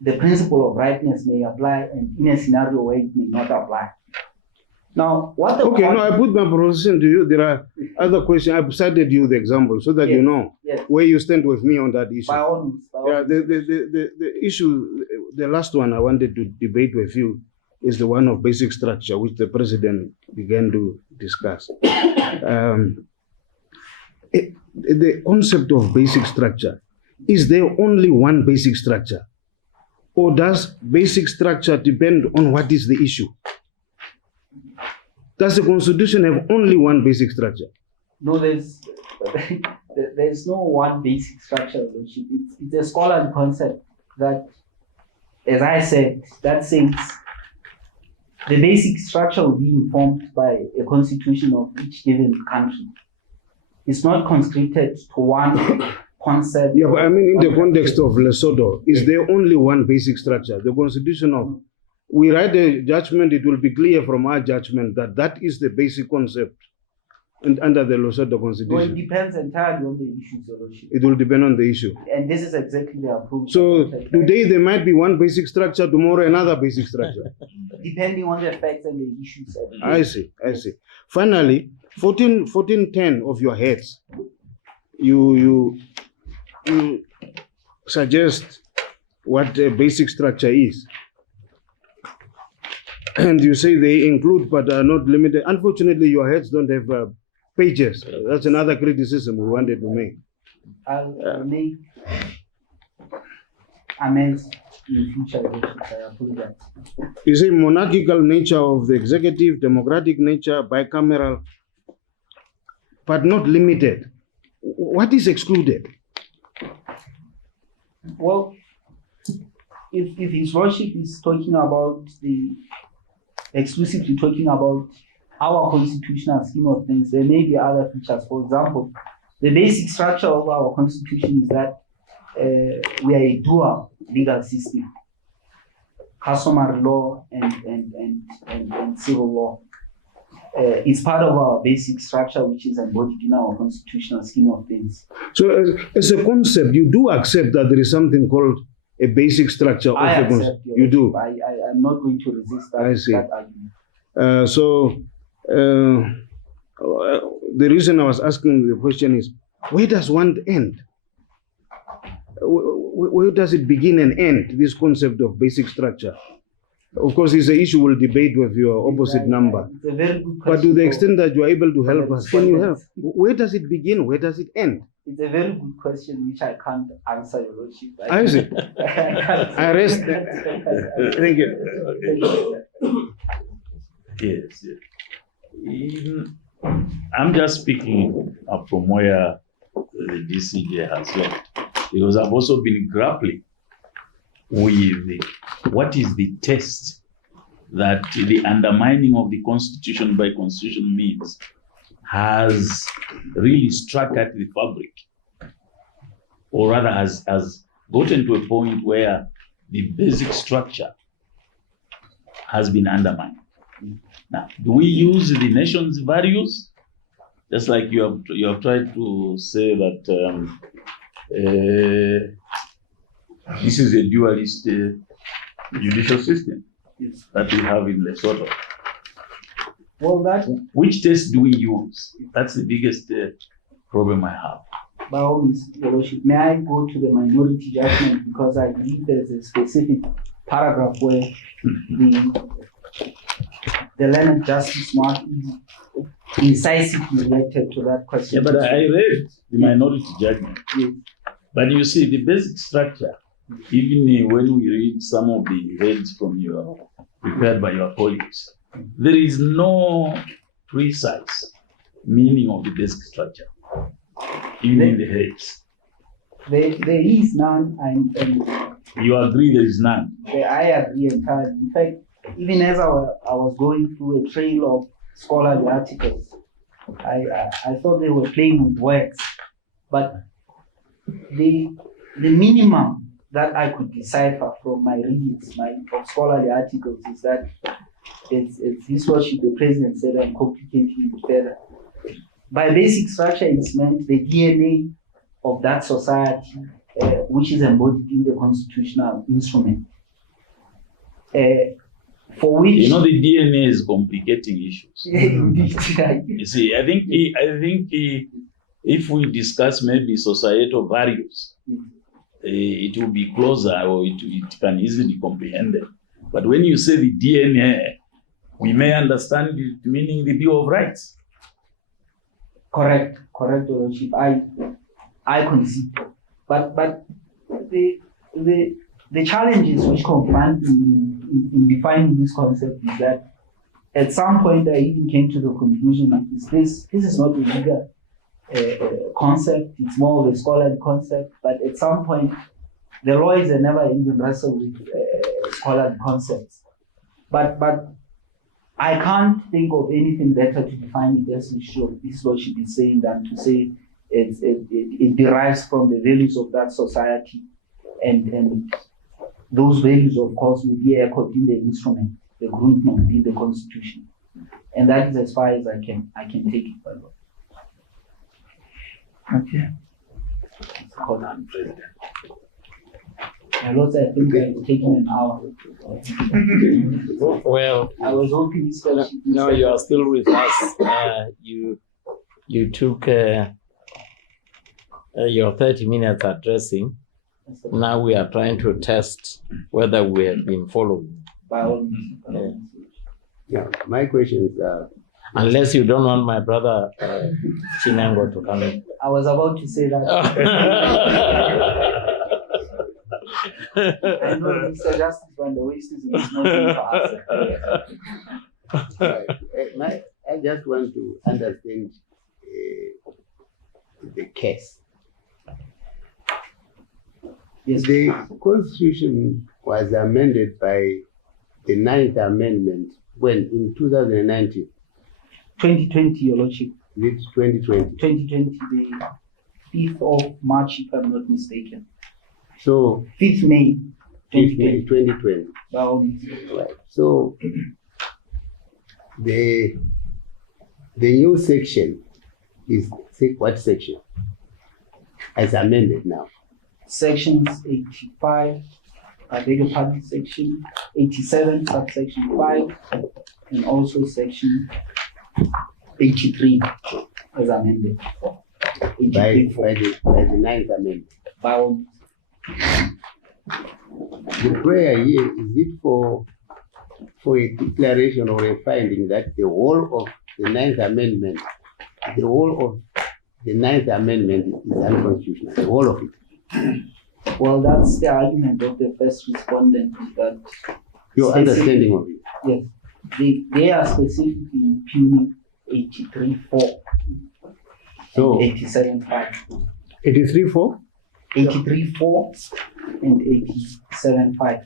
the principle of rightness may apply and in a scenario where it may not apply. Now, what the Okay, no, I put my position to you. There are other questions. I've cited you the example so that you know where you stand with me on that issue. By all means. The issue, the last one I wanted to debate with you is the one of basic structure, which the president began to discuss. The concept of basic structure, is there only one basic structure? Or does basic structure depend on what is the issue? Does the Constitution have only one basic structure? No, there's no one basic structure. It's a scholarly concept that, as I said, that says the basic structure will be informed by a constitution of each given country. It's not conscripted to one concept. Yeah, but I mean, in the context of Lesotho, is there only one basic structure? The constitution of, we write a judgment, it will be clear from our judgment that that is the basic concept and under the Lesotho constitution. Well, it depends entirely on the issues, Your Lordship. It will depend on the issue. And this is exactly the approach. So today there might be one basic structure, tomorrow another basic structure. Depending on the facts and the issues. I see. Finally, 1410 of your heads, you suggest what a basic structure is. And you say they include but are not limited. Unfortunately, your heads don't have pages. That's another criticism we wanted to make. I'll make amends in future. I apologize. You say monarchical nature of the executive, democratic nature, bicameral, but not limited. What is excluded? Well, if His Lordship is talking about exclusively talking about our constitutional scheme of things, there may be other features. For example, the basic structure of our constitution is that we are a dual legal system, customary law and civil law. It's part of our basic structure, which is embodied in our constitutional scheme of things. So, as a concept, you do accept that there is something called a basic structure of I the accept constitution. your You do. worship. I'm not going to resist that, I see. that argument. The reason I was asking the question is, where does one end? Where does it begin and end, this concept of basic structure? Of course, it's an issue we'll debate with your opposite Right, number. right. It's a very good But to question. the for- extent that you are able to help the us, can you help? respondents. Where does it begin? Where does it end? It's a very good question which I can't answer, Your Lordship. I see. can't- I rest. Thank you. Yes, yes. I'm just speaking up from where the DCJ has left, because I've also been grappling with what is the test that the undermining of the Constitution by Constitution means has really struck at the fabric, or rather has gotten to a point where the basic structure has been undermined. Now, do we use the nation's values? Just like you have tried to say that this is a dualist judicial system that we have in Lesotho. Well, that, Which test do we use? That's the biggest problem I have. by all means, Your Lordship, may I go to the minority judgment, because I believe there's a specific paragraph where the learned justice Mark incisively related to that question. Yeah, but I read the minority judgment. Yes. But you see, the basic structure, even when we read some of the heads from prepared by your colleagues, there is no precise meaning of the basic structure, even in the heads. There is none, and You agree there is none. I agree entirely. In fact, even as I was going through a trail of scholarly articles, I thought they were playing with words. But the minimum that I could decipher from my readings, of scholarly articles, is that it's His Lordship the President said, I'm complicating it further. By basic structure, it's meant the DNA of that society, which is embodied in the constitutional instrument. For which You know, the DNA is complicating issues. Indeed. You see, I think if we discuss maybe societal values, it will be closer, or it can easily be comprehended. But when you say the DNA, we may understand it meaning the Bill of Rights. Correct, Your Lordship. I concede. But the challenges which confront me in defining this concept is that at some point I even came to the conclusion that this is not a legal concept, it's more of a scholarly concept, but at some point the law is a never-ending wrestle with scholarly concepts. But I can't think of anything better to define it as His Lordship is saying than to say it derives from the values of that society, and those values, of course, will be echoed in the instrument, the Grundnorm, in the Constitution, and that is as far as I can take it. By law. Okay. Hold on, President. My lords, I think I've taken an hour. Well, I was hoping His Lordship. no, you are still with us. You took your 30 minutes addressing. Now we are trying to test whether we have been following. By all means. Yeah, my question is, Unless you don't want my brother Chinango to come in. I was about to say that. I know Mr. Justice Van der Waste is not going to answer. I just want to understand the case. Yes. The Constitution was amended by the 9th Amendment when in 2019, 2020, Your Lordship. it's 2020. 2020, the 5th of March, if I'm not mistaken. So 5th May. 2020. By all means. Right. So the new section is what section? As amended now. Sections 85, I beg your pardon, section 87, subsection 5, and also section 83 as amended. By 83 the ninth amendment. by all means. The prayer here, is it for a declaration or a finding that the whole of the ninth amendment, is unconstitutional, the whole of it? Well, that's the argument of the first respondent that Your understanding of it? yes, they are specifically impugning 83.4 So and 87.5. 83-4? 83.4 and 87.5.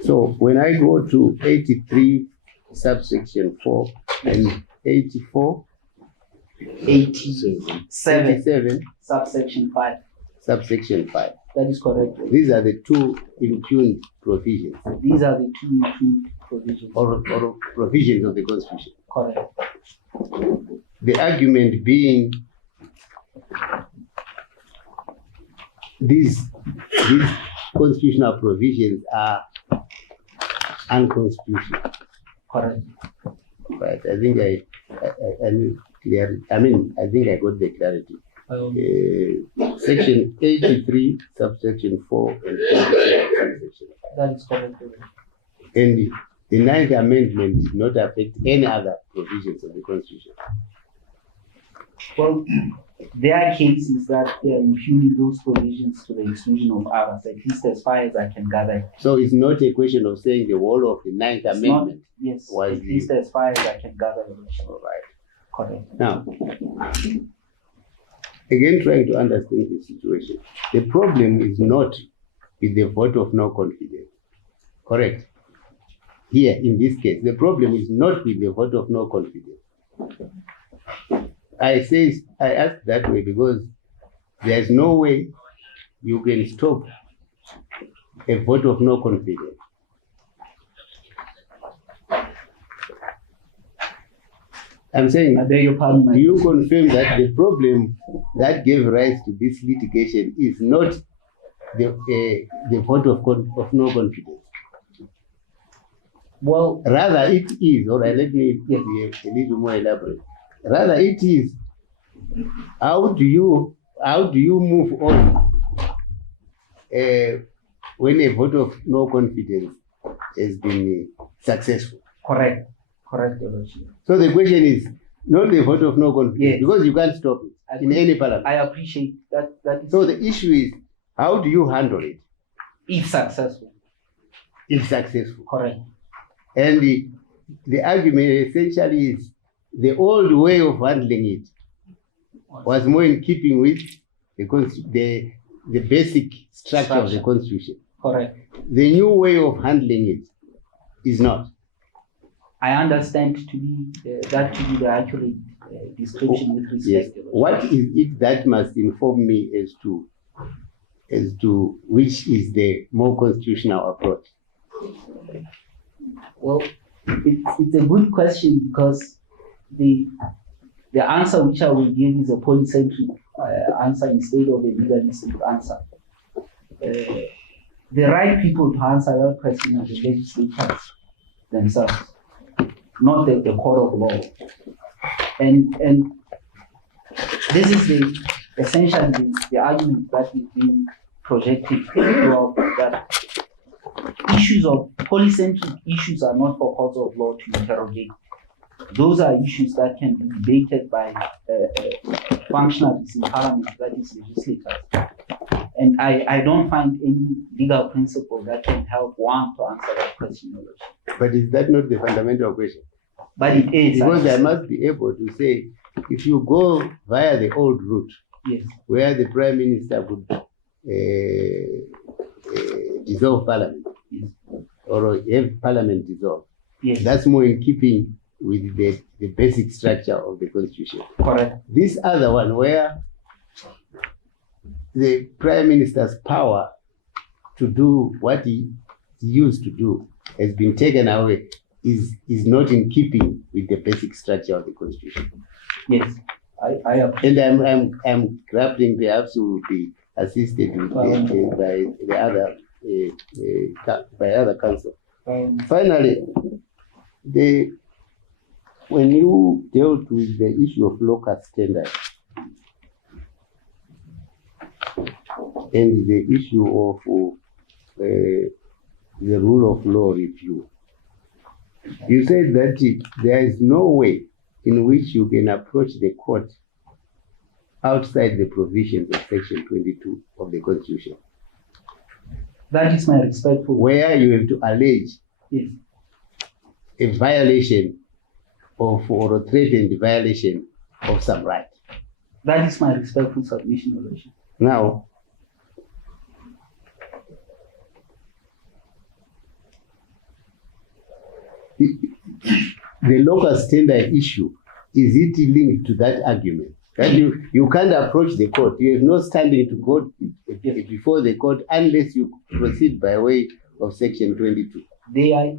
So when I go to 83 subsection 4 and 84, 87 subsection 5. subsection 5, That is correct. these are the two impugned provisions These are the two impugned provisions. or provisions of the Constitution. Correct. The argument being these constitutional provisions are unconstitutional. Correct. Right. I think I knew clearly. I mean, I think I got the clarity. Section 83, subsection 4, and 27, subsection 5. That is correct. And the Ninth Amendment did not affect any other provisions of the Constitution. Well, their case is that they are impugning those provisions to the exclusion of others, at least as far as I can gather. So it's not a question of saying the whole of the Ninth It's not, Amendment. yes, was at least as far as I can gather. All right. Correct. Now, again, trying to understand the situation. The problem is not with the vote of no confidence. Correct? Here, in this case, the problem is not with the vote of no confidence. I ask that way because there's no way you can stop a vote of no confidence. I'm saying, I beg your pardon, do you confirm that the problem that gave rise to this litigation is not the vote of no confidence? Well, Rather, it is, or let me be a little more elaborate. Rather, it is, how do you move on when a vote of no confidence has been successful? correct. Correct, Your Lordship. So the question is not the vote of no confidence, Yes. because you can't stop it in any parliament. I appreciate that. That is So the issue is, how do you handle it if successful. if successful? Correct. And the argument essentially is the old way of handling it was more in keeping with the basic structure of the Constitution. Correct. The new way of handling it is not. I understand to be that to be the accurate description with Yes. respect. What is it that must inform me as to which is the more constitutional approach? Well, it's a good question because the answer which I will give is a polycentric answer instead of a legalistic answer. The right people to answer that question are the legislators themselves, not the court of law. And this is essentially the argument that is being projected throughout, that issues of polycentric issues are not for courts of law to interrogate. Those are issues that can be debated by functionaries in parliament, that is legislators. And I don't find any legal principle that can help one to answer that question. But is that not the fundamental question? But it is. Because I must be able to say, if you go via the old route, Yes. where the Prime Minister would dissolve Parliament, Yes. or have Parliament dissolved, Yes. that's more in keeping with the basic structure of the Constitution. Correct. This other one, where the Prime Minister's power to do what he used to do has been taken away is not in keeping with the basic structure of the Constitution. Yes, I appreciate. And I'm grappling perhaps will be assisted with by other counsel. Finally, when you dealt with the issue of locus standi and the issue of the rule of law review, you said that there is no way in which you can approach the court outside the provisions of Section 22 of the Constitution. That is my respectful. Where you have to allege Yes. a violation of or a threatened violation of some right. That is my respectful submission, Your Lordship. Now, the locus standi issue, is it linked to that argument? That you can't approach the court. You have no standing to go before the court unless you proceed by way of Section 22. They are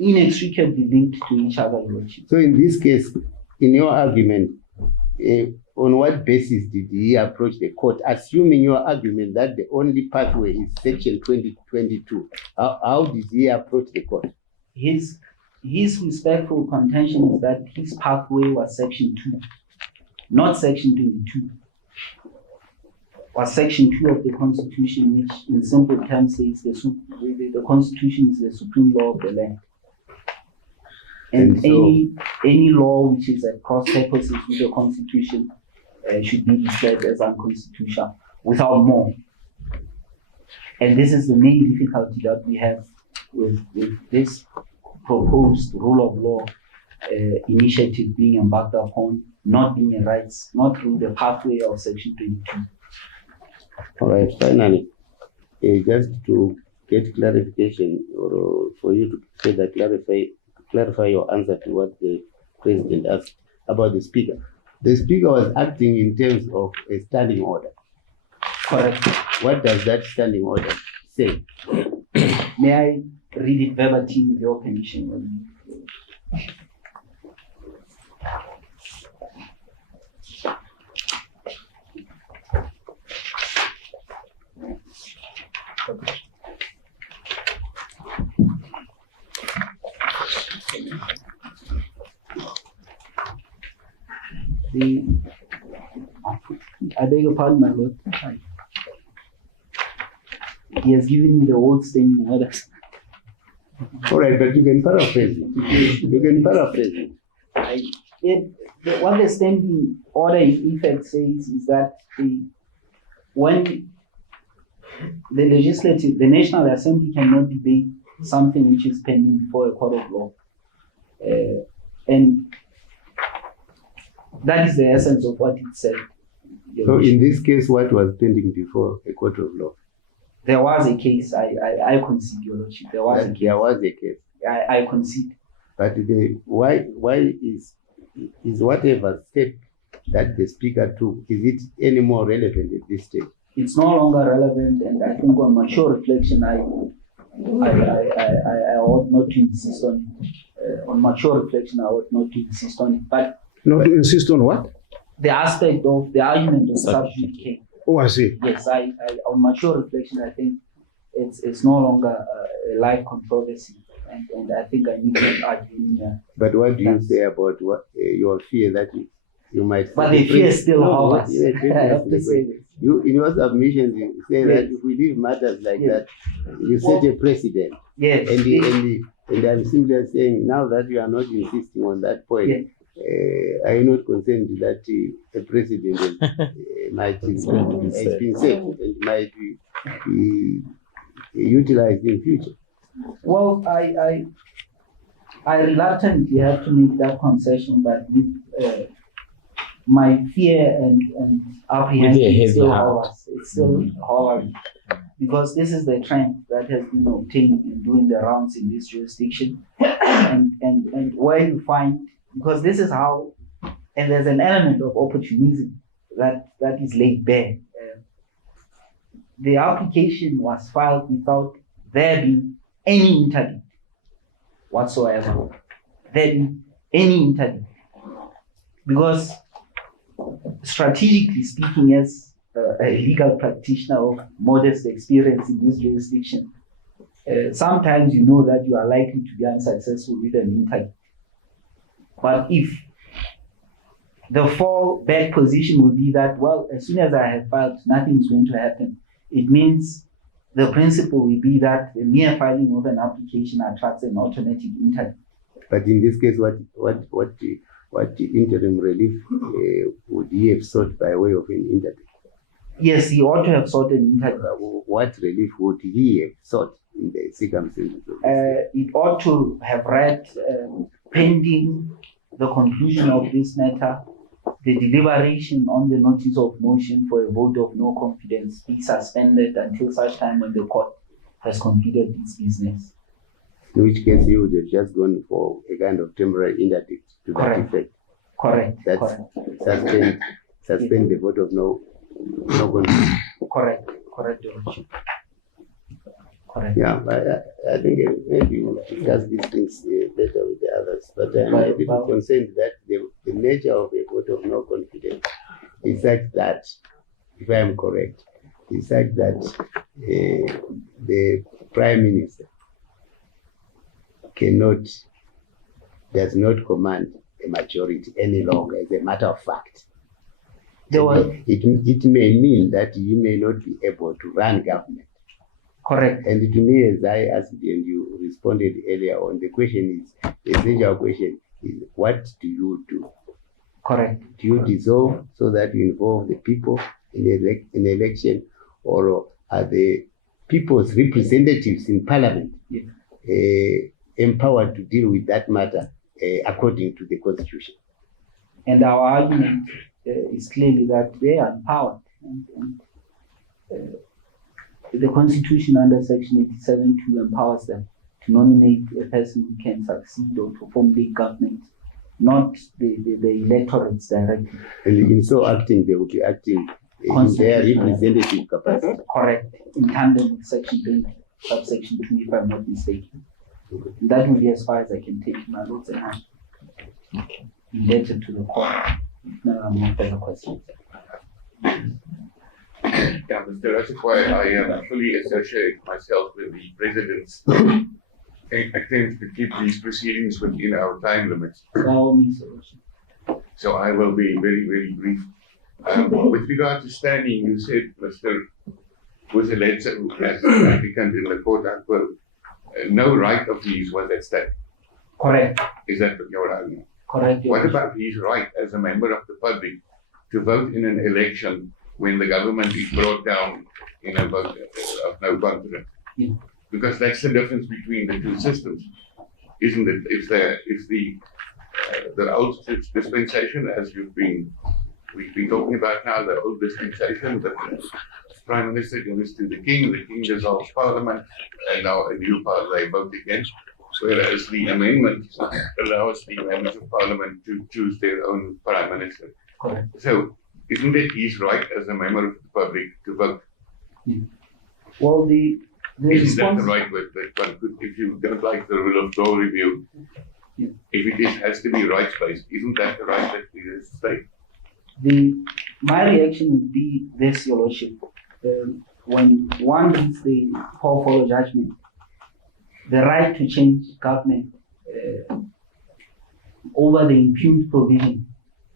inextricably linked to each other, Your Lordship. So in this case, in your argument, on what basis did he approach the court, assuming your argument that the only pathway is Section 2022? How did he approach the court? His respectful contention is that his pathway was Section 2, not Section 22. Was Section 2 of the Constitution, which in simple terms says the Constitution is the supreme law of the land. And so, any law which is at cross purposes with the Constitution should be declared as unconstitutional without more. And this is the main difficulty that we have with this proposed rule of law initiative being embarked upon, not being a rights, not through the pathway of Section 22. All right, finally, just to get clarification, or for you to further clarify your answer to what the President asked about the Speaker. The Speaker was acting in terms of a standing order. Correct. What does that standing order say? May I read it verbatim with your permission? I beg your pardon, my lord. He has given me the old standing orders. All right, but you can paraphrase it. You can paraphrase it. What the standing order in effect says is that when the National Assembly cannot debate something which is pending before a court of law. And that is the essence of what it said. So in this case, what was pending before a court of law? There was a case, I concede, Your Lordship. There was a case. I concede. But why is whatever step that the Speaker took, is it any more relevant at this stage? It's no longer relevant, and I think on mature reflection, I ought not to insist on it. On mature reflection, I ought not to insist on it. But not to insist on what? The aspect of the argument of subject came. Oh, I see. Yes, I on mature reflection, I think it's no longer a live controversy, and I think I need to argue. But what do you say about what your fear that you might? But the fear still hovers. I have to say this. You, in your submissions, you say that if we leave matters like that, you set a precedent. Yes. And I'm simply saying now that you are not insisting on that point. Yes. I am not concerned that a precedent might has been set and might be utilized in future. Well, I reluctantly have to make that concession, but my fear and apprehension still hovers. It's still hovering, because this is the trend that has been obtained in doing the rounds in this jurisdiction, and where you find, because this is how, and there's an element of opportunism that is laid bare. the application was filed without there being any interdict whatsoever. There being any interdict. Because strategically speaking, as a legal practitioner of modest experience in this jurisdiction, sometimes you know that you are likely to be unsuccessful with an interdict. But if the fallback position would be that, well, as soon as I have filed, nothing is going to happen. It means the principle will be that the mere filing of an application attracts an automatic interdict. But in this case, what interim relief would he have sought by way of an interdict? Yes, he ought to have sought an interdict. What relief would he have sought in the circumstances of this? It ought to have read, pending the conclusion of this matter, the deliberation on the notice of motion for a vote of no confidence be suspended until such time when the court has concluded its business. In which case he would have just gone for a kind of temporary interdict to that effect. Correct. That's Correct. suspend the vote of no confidence. Correct. Correct, Your Worship. Correct. Yeah, but I think maybe we'll discuss these things better with the others. But I'm a little concerned that the nature of a vote of no confidence is such that, if I am correct, is such that the Prime Minister does not command a majority any longer, as a matter of fact. It may mean that he may not be able to run government. Correct. And to me, as I asked and you responded earlier on, the essential question is, what do you do? Correct. Do you dissolve so that you involve the people in election, or are the people's representatives in parliament empowered to deal with that matter according to the constitution? And our argument is clearly that they are empowered. And the Constitution under Section 87(2) empowers them to nominate a person who can succeed or to formulate government, not the electorates directly. And in so acting, they will be acting in their representative capacity. Correct. In tandem with Section 20, subsection 2, if I'm not mistaken. And that will be as far as I can take my lords and hands. Indebted to the court. No, I'm not further questions. Yeah, Mr. Rasifai, I fully associate myself with the President's attempt to keep these proceedings within our time limits. So I will be very, very brief. With regard to standing, you said Mr. Vuseletsa, as an applicant in the court, no right of his was at stake. Correct. Is that your argument? Correct. What about his right as a member of the public to vote in an election when the government is brought down in a vote of no confidence? Yeah. Because that's the difference between the two systems, isn't it? If the old dispensation, as we've been talking about now, the old dispensation, the Prime Minister goes to the King dissolves Parliament, and now a new Parliament they vote again. Whereas the amendment allows the members of Parliament to choose their own Prime Minister. Correct. So, isn't it his right as a member of the public to vote? Yeah. Well, isn't that the right way that one could, if you don't like the rule of law review, yeah, if it has to be rights-based, isn't that the right that we state? My reaction would be this, Your Lordship. When one reads the Paul judgment, the right to change government over the impugned provision,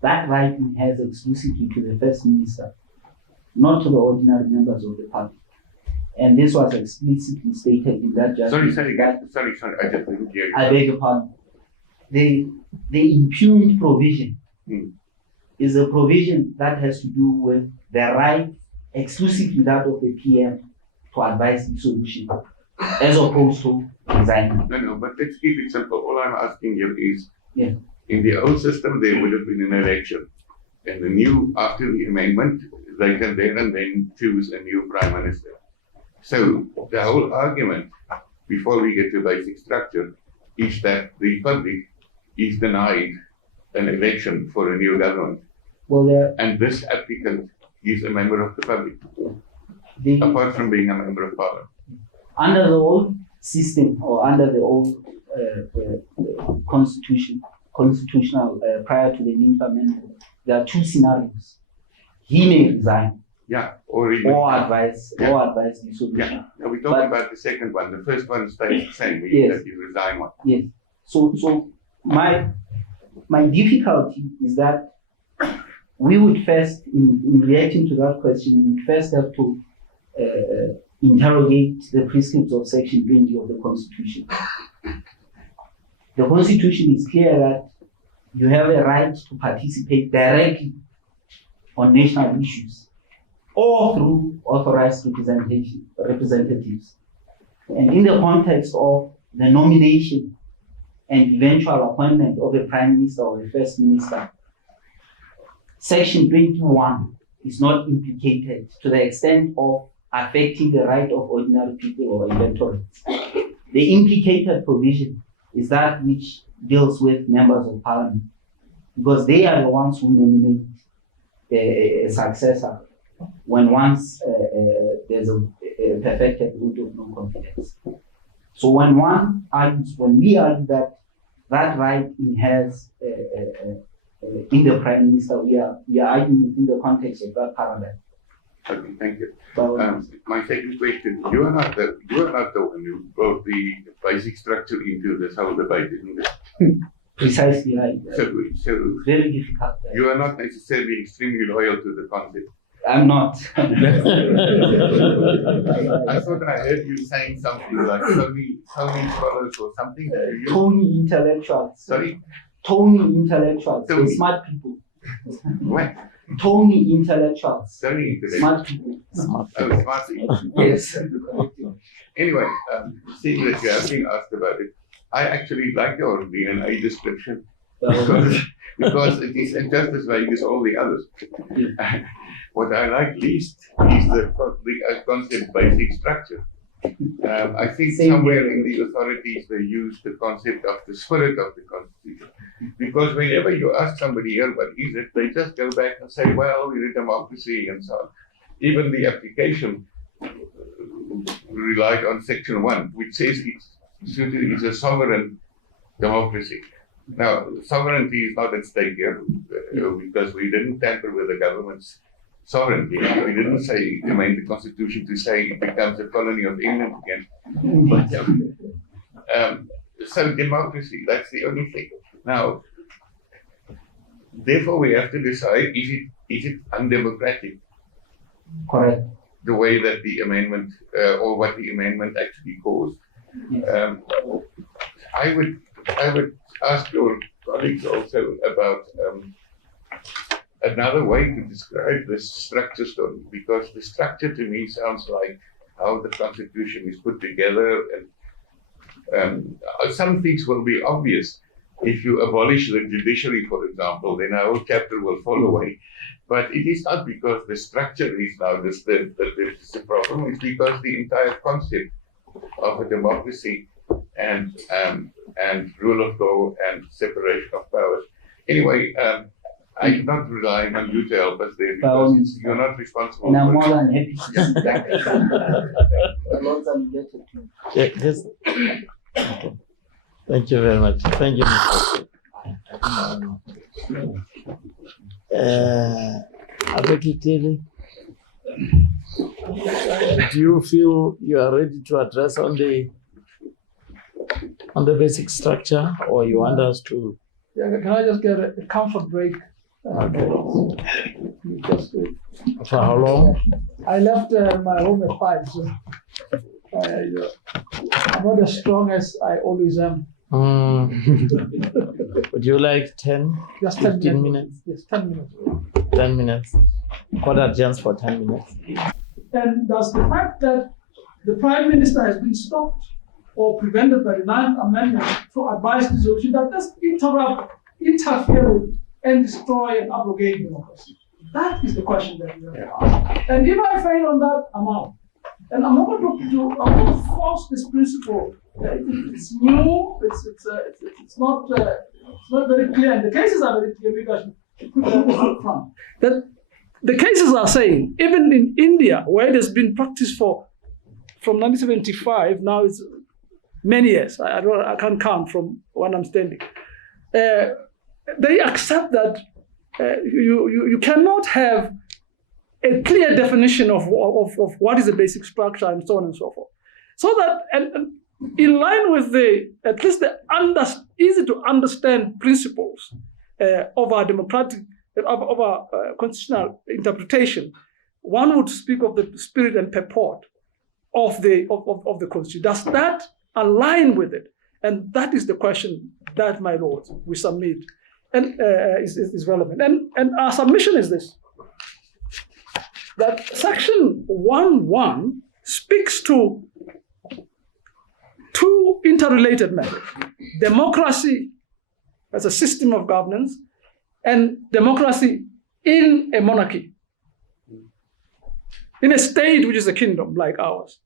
that right has exclusively to the First Minister, not to the ordinary members of the public. And this was explicitly stated in that judgment. Sorry, I just didn't hear you. I beg your pardon. The impugned provision is a provision that has to do with the right, exclusively that of the PM, to advise dissolution, as opposed to resigning. No, but let's keep it simple. All I'm asking you is, yeah, in the old system, there would have been an election. And the new, after the amendment, they can then and then choose a new Prime Minister. So the whole argument, before we get to basic structure, is that the public is denied an election for a new government. Well, and this applicant is a member of the public. apart from being a member of parliament? Under the old system or under the old constitutional prior to the Ninth Amendment, there are two scenarios. He may resign Yeah, or even. or advise dissolution. Yeah, we're talking about the second one. The first one stays the same, meaning Yes. that you resign one. Yes. So my difficulty is that we would first, in reacting to that question, we would first have to interrogate the prescripts of Section 20 of the Constitution. The Constitution is clear that you have a right to participate directly on national issues or through authorized representatives. And in the context of the nomination and eventual appointment of a prime minister or a first minister, Section 21 is not implicated to the extent of affecting the right of ordinary people or electorates. The implicated provision is that which deals with members of parliament, because they are the ones who nominate a successor when once there's a perfected vote of no confidence. So when we argue that right inheres in the prime minister, we are arguing in the context of that paradigm. Okay, thank you. But, My second question: you are not the one who brought the basic structure into this whole debate, isn't it? precisely right. So Very difficult. you are not necessarily extremely loyal to the concept. I'm not. I thought I heard you saying something like Tony scholars or something. Tony intellectuals. Sorry? Tony intellectuals. Tony. They're smart people. What? Tony intellectuals. Tony Smart people. smart. Yes. Anyway, seeing that you have been asked about it, I actually like your DNA description because it is just as vague as all the others. What I like least is the concept basic structure. I think Same somewhere here. in the authorities they use the concept of the spirit of the Constitution. Because whenever you ask somebody here what is it, they just go back and say, well, we're a democracy and so on. Even the application relied on Section 1, which says it's a sovereign democracy. Now, sovereignty is not at stake here because we didn't tamper with the government's sovereignty. We didn't amend the Constitution to say it becomes a colony of England again. But, so democracy, that's the only thing. Now, therefore, we have to decide: is it undemocratic? Correct. The way that the amendment or what the amendment actually caused. I would ask your colleagues also about another way to describe this structure story, because the structure to me sounds like how the Constitution is put together, and some things will be obvious. If you abolish the judiciary, for example, then our whole chapter will fall away. But it is not because the structure is now disturbed that there is a problem. It's because the entire concept of a democracy and rule of law and separation of powers. Anyway, I'm not relying on you to help us there because you're not responsible. And I'm for more it. than happy to see that. The Lord's indebted to. Yeah, okay. Thank you very much. Thank you, Mr. Abekiteli, do you feel you are ready to address on the basic structure, or you want us to? Yeah, can I just get a comfort break? Okay. Just, For how long? I left my home at 5, so I'm not as strong as I always am. Would you like 10, Just 10 15 minutes? Yes, 10 minutes. 10 minutes. Quarter chance for 10 minutes. And does the fact that the Prime Minister has been stopped or prevented by the 9th Amendment to advise dissolution, that does interfere with and destroy and abrogate democracy? That is the question that we have to ask. And if I fail on that, I'm out. And I'm not going to force this principle. It's new. It's not very clear, and the cases are very clear because you put them up front. That the cases are saying, even in India, where it has been practiced from 1975, now it's many years, I can't count from when I'm standing, they accept that you cannot have a clear definition of what is the basic structure and so on and so forth. So that, and in line with at least the easy to understand principles of our democratic, of our constitutional interpretation, one would speak of the spirit and purport of the Constitution. Does that align with it? And that is the question that, my lords, we submit and is relevant. And our submission is this, that Section 1.1 speaks to two interrelated matters: democracy as a system of governance and democracy in a monarchy, in a state which is a kingdom like ours.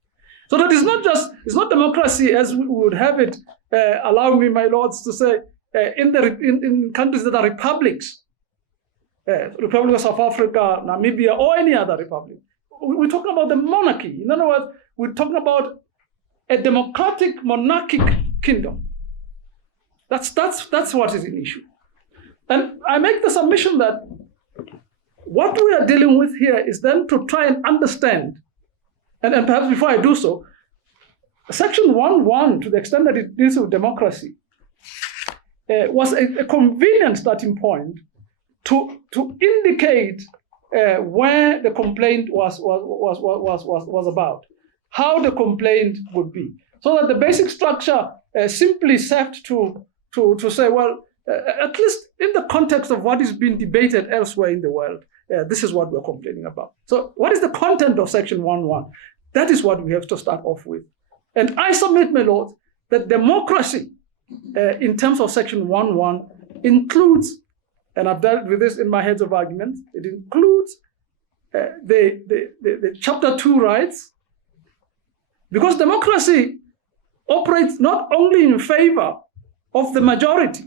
So that it's not democracy as we would have it, allow me, my lords, to say, in countries that are republics, Republic of South Africa, Namibia, or any other republic. We're talking about the monarchy. In other words, we're talking about a democratic monarchic kingdom. That's what is an issue. And I make the submission that what we are dealing with here is then to try and understand, and perhaps before I do so, Section 1.1, to the extent that it deals with democracy, was a convenient starting point to indicate where the complaint was about, how the complaint would be, so that the basic structure simply served to say, well, at least in the context of what is being debated elsewhere in the world, this is what we're complaining about. So what is the content of Section 1.1? That is what we have to start off with. And I submit, my lord, that democracy in terms of Section 1.1 includes, and I've dealt with this in my heads of argument, it includes the Chapter 2 rights, because democracy operates not only in favor of the majority,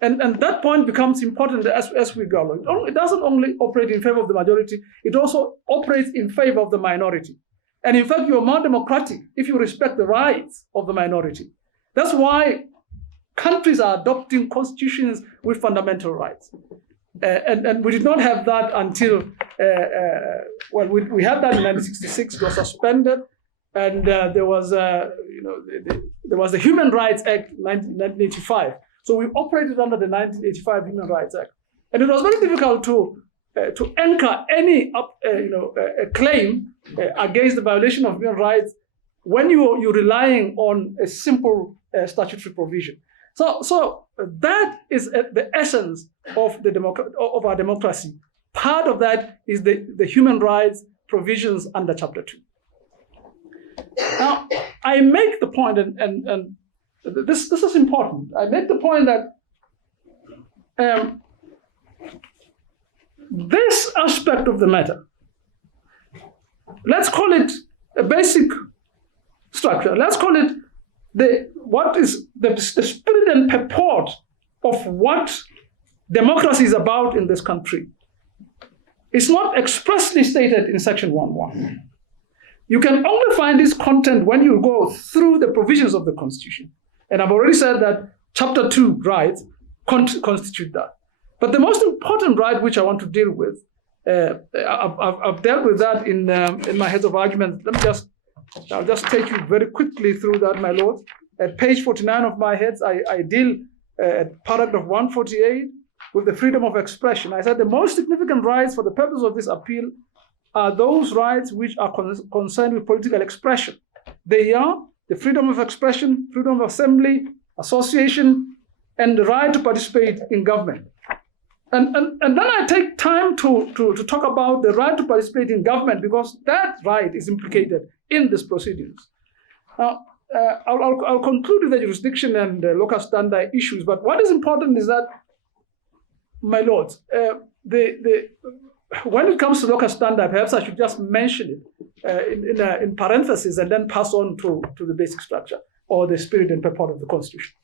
and that point becomes important as we go along. It doesn't only operate in favor of the majority, it also operates in favor of the minority. And in fact, you're more democratic if you respect the rights of the minority. That's why countries are adopting constitutions with fundamental rights. And we did not have that until, we had that in 1966, it was suspended, and there was the Human Rights Act 1985. So we operated under the 1985 Human Rights Act. And it was very difficult to anchor any claim against the violation of human rights when you're relying on a simple statutory provision. So that is the essence of our democracy. Part of that is the human rights provisions under Chapter 2. Now, I make the point, and this is important. I make the point that this aspect of the matter, let's call it a basic structure. Let's call it what is the spirit and purport of what democracy is about in this country. It's not expressly stated in Section 1.1. You can only find this content when you go through the provisions of the Constitution. And I've already said that Chapter 2 rights constitute that. But the most important right which I want to deal with, I've dealt with that in my heads of argument. I'll just take you very quickly through that, my lord. At page 49 of my heads, I deal at paragraph 148 with the freedom of expression. I said the most significant rights for the purpose of this appeal are those rights which are concerned with political expression. They are the freedom of expression, freedom of assembly, association, and the right to participate in government. And then I take time to talk about the right to participate in government, because that right is implicated in these proceedings. Now, I'll conclude with the jurisdiction and local standard issues, but what is important is that, my lords, when it comes to local standard, perhaps I should just mention it in parentheses and then pass on to the basic structure or the spirit and purport of the Constitution.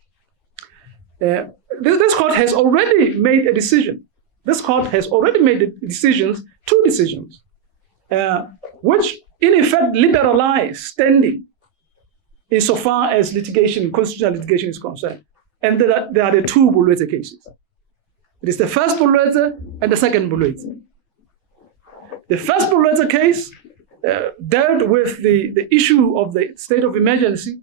This court has already made a decision this court has already made two decisions, which in effect liberalize standing insofar as constitutional litigation is concerned. And there are the two Bulwethe cases. It is the first Bulwethe and the second Bulwethe. The first Bulwethe case dealt with the issue of the state of emergency.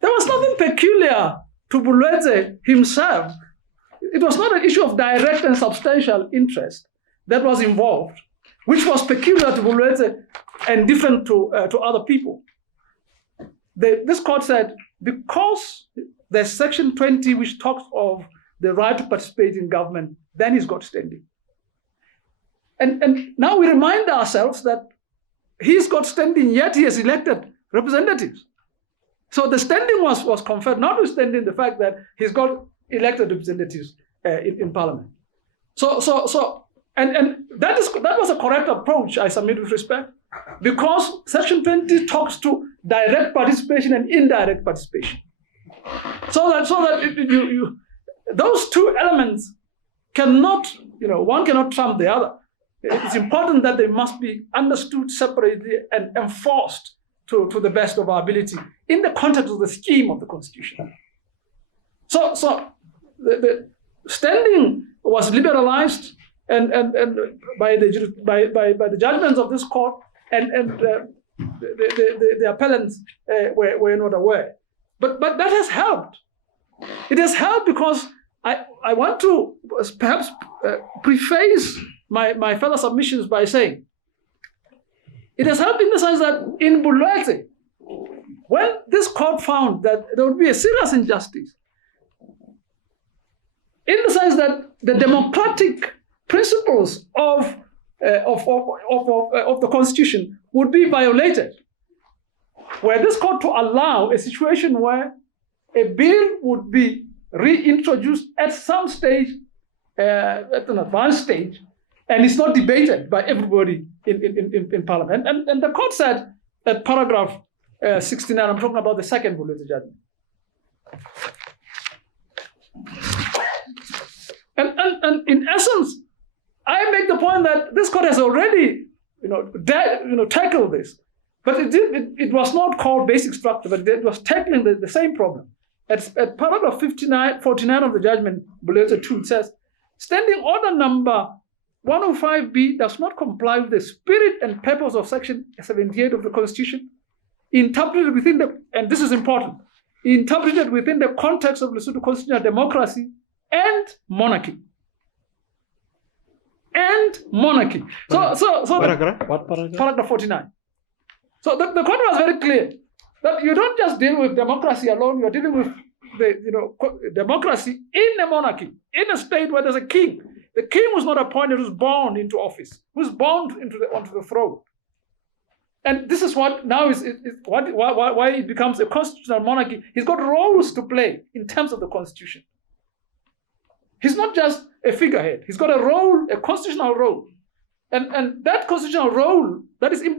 There was nothing peculiar to Bulwethe himself. It was not an issue of direct and substantial interest that was involved, which was peculiar to Bulwethe and different to other people. This court said, because there's Section 20, which talks of the right to participate in government, then he's got standing. And now we remind ourselves that he's got standing, yet he has elected representatives. So the standing was conferred, notwithstanding the fact that he's got elected representatives in Parliament. And that was a correct approach, I submit with respect, because Section 20 talks to direct participation and indirect participation. So that those two elements cannot, one cannot trump the other. It's important that they must be understood separately and enforced to the best of our ability in the context of the scheme of the Constitution. So the standing was liberalized and by the judgments of this court, and the appellants were not aware. But that has helped. It has helped because I want to perhaps preface my further submissions by saying it has helped in the sense that in Bulwethe, when this court found that there would be a serious injustice, in the sense that the democratic principles of the Constitution would be violated, were this court to allow a situation where a bill would be reintroduced at some stage, at an advanced stage, and it's not debated by everybody in Parliament. And the court said at paragraph 69, I'm talking about the second Bulwethe judgment. And in essence, I make the point that this court has already, tackled this, but it was not called basic structure, but it was tackling the same problem. At paragraph 49 of the judgment, Bulwethe 2, it says, standing order number 105B does not comply with the spirit and purpose of Section 78 of the Constitution, interpreted within and this is important, interpreted within the context of Lesotho constitutional democracy and monarchy. So What paragraph? Paragraph 49. So the court was very clear that you don't just deal with democracy alone, you're dealing with democracy in a monarchy, in a state where there's a king. The king was not appointed, was born into office, was born onto the throne. And this is what now why it becomes a constitutional monarchy. He's got roles to play in terms of the Constitution. He's not just a figurehead. He's got a role, a constitutional role. And that constitutional role that is implicated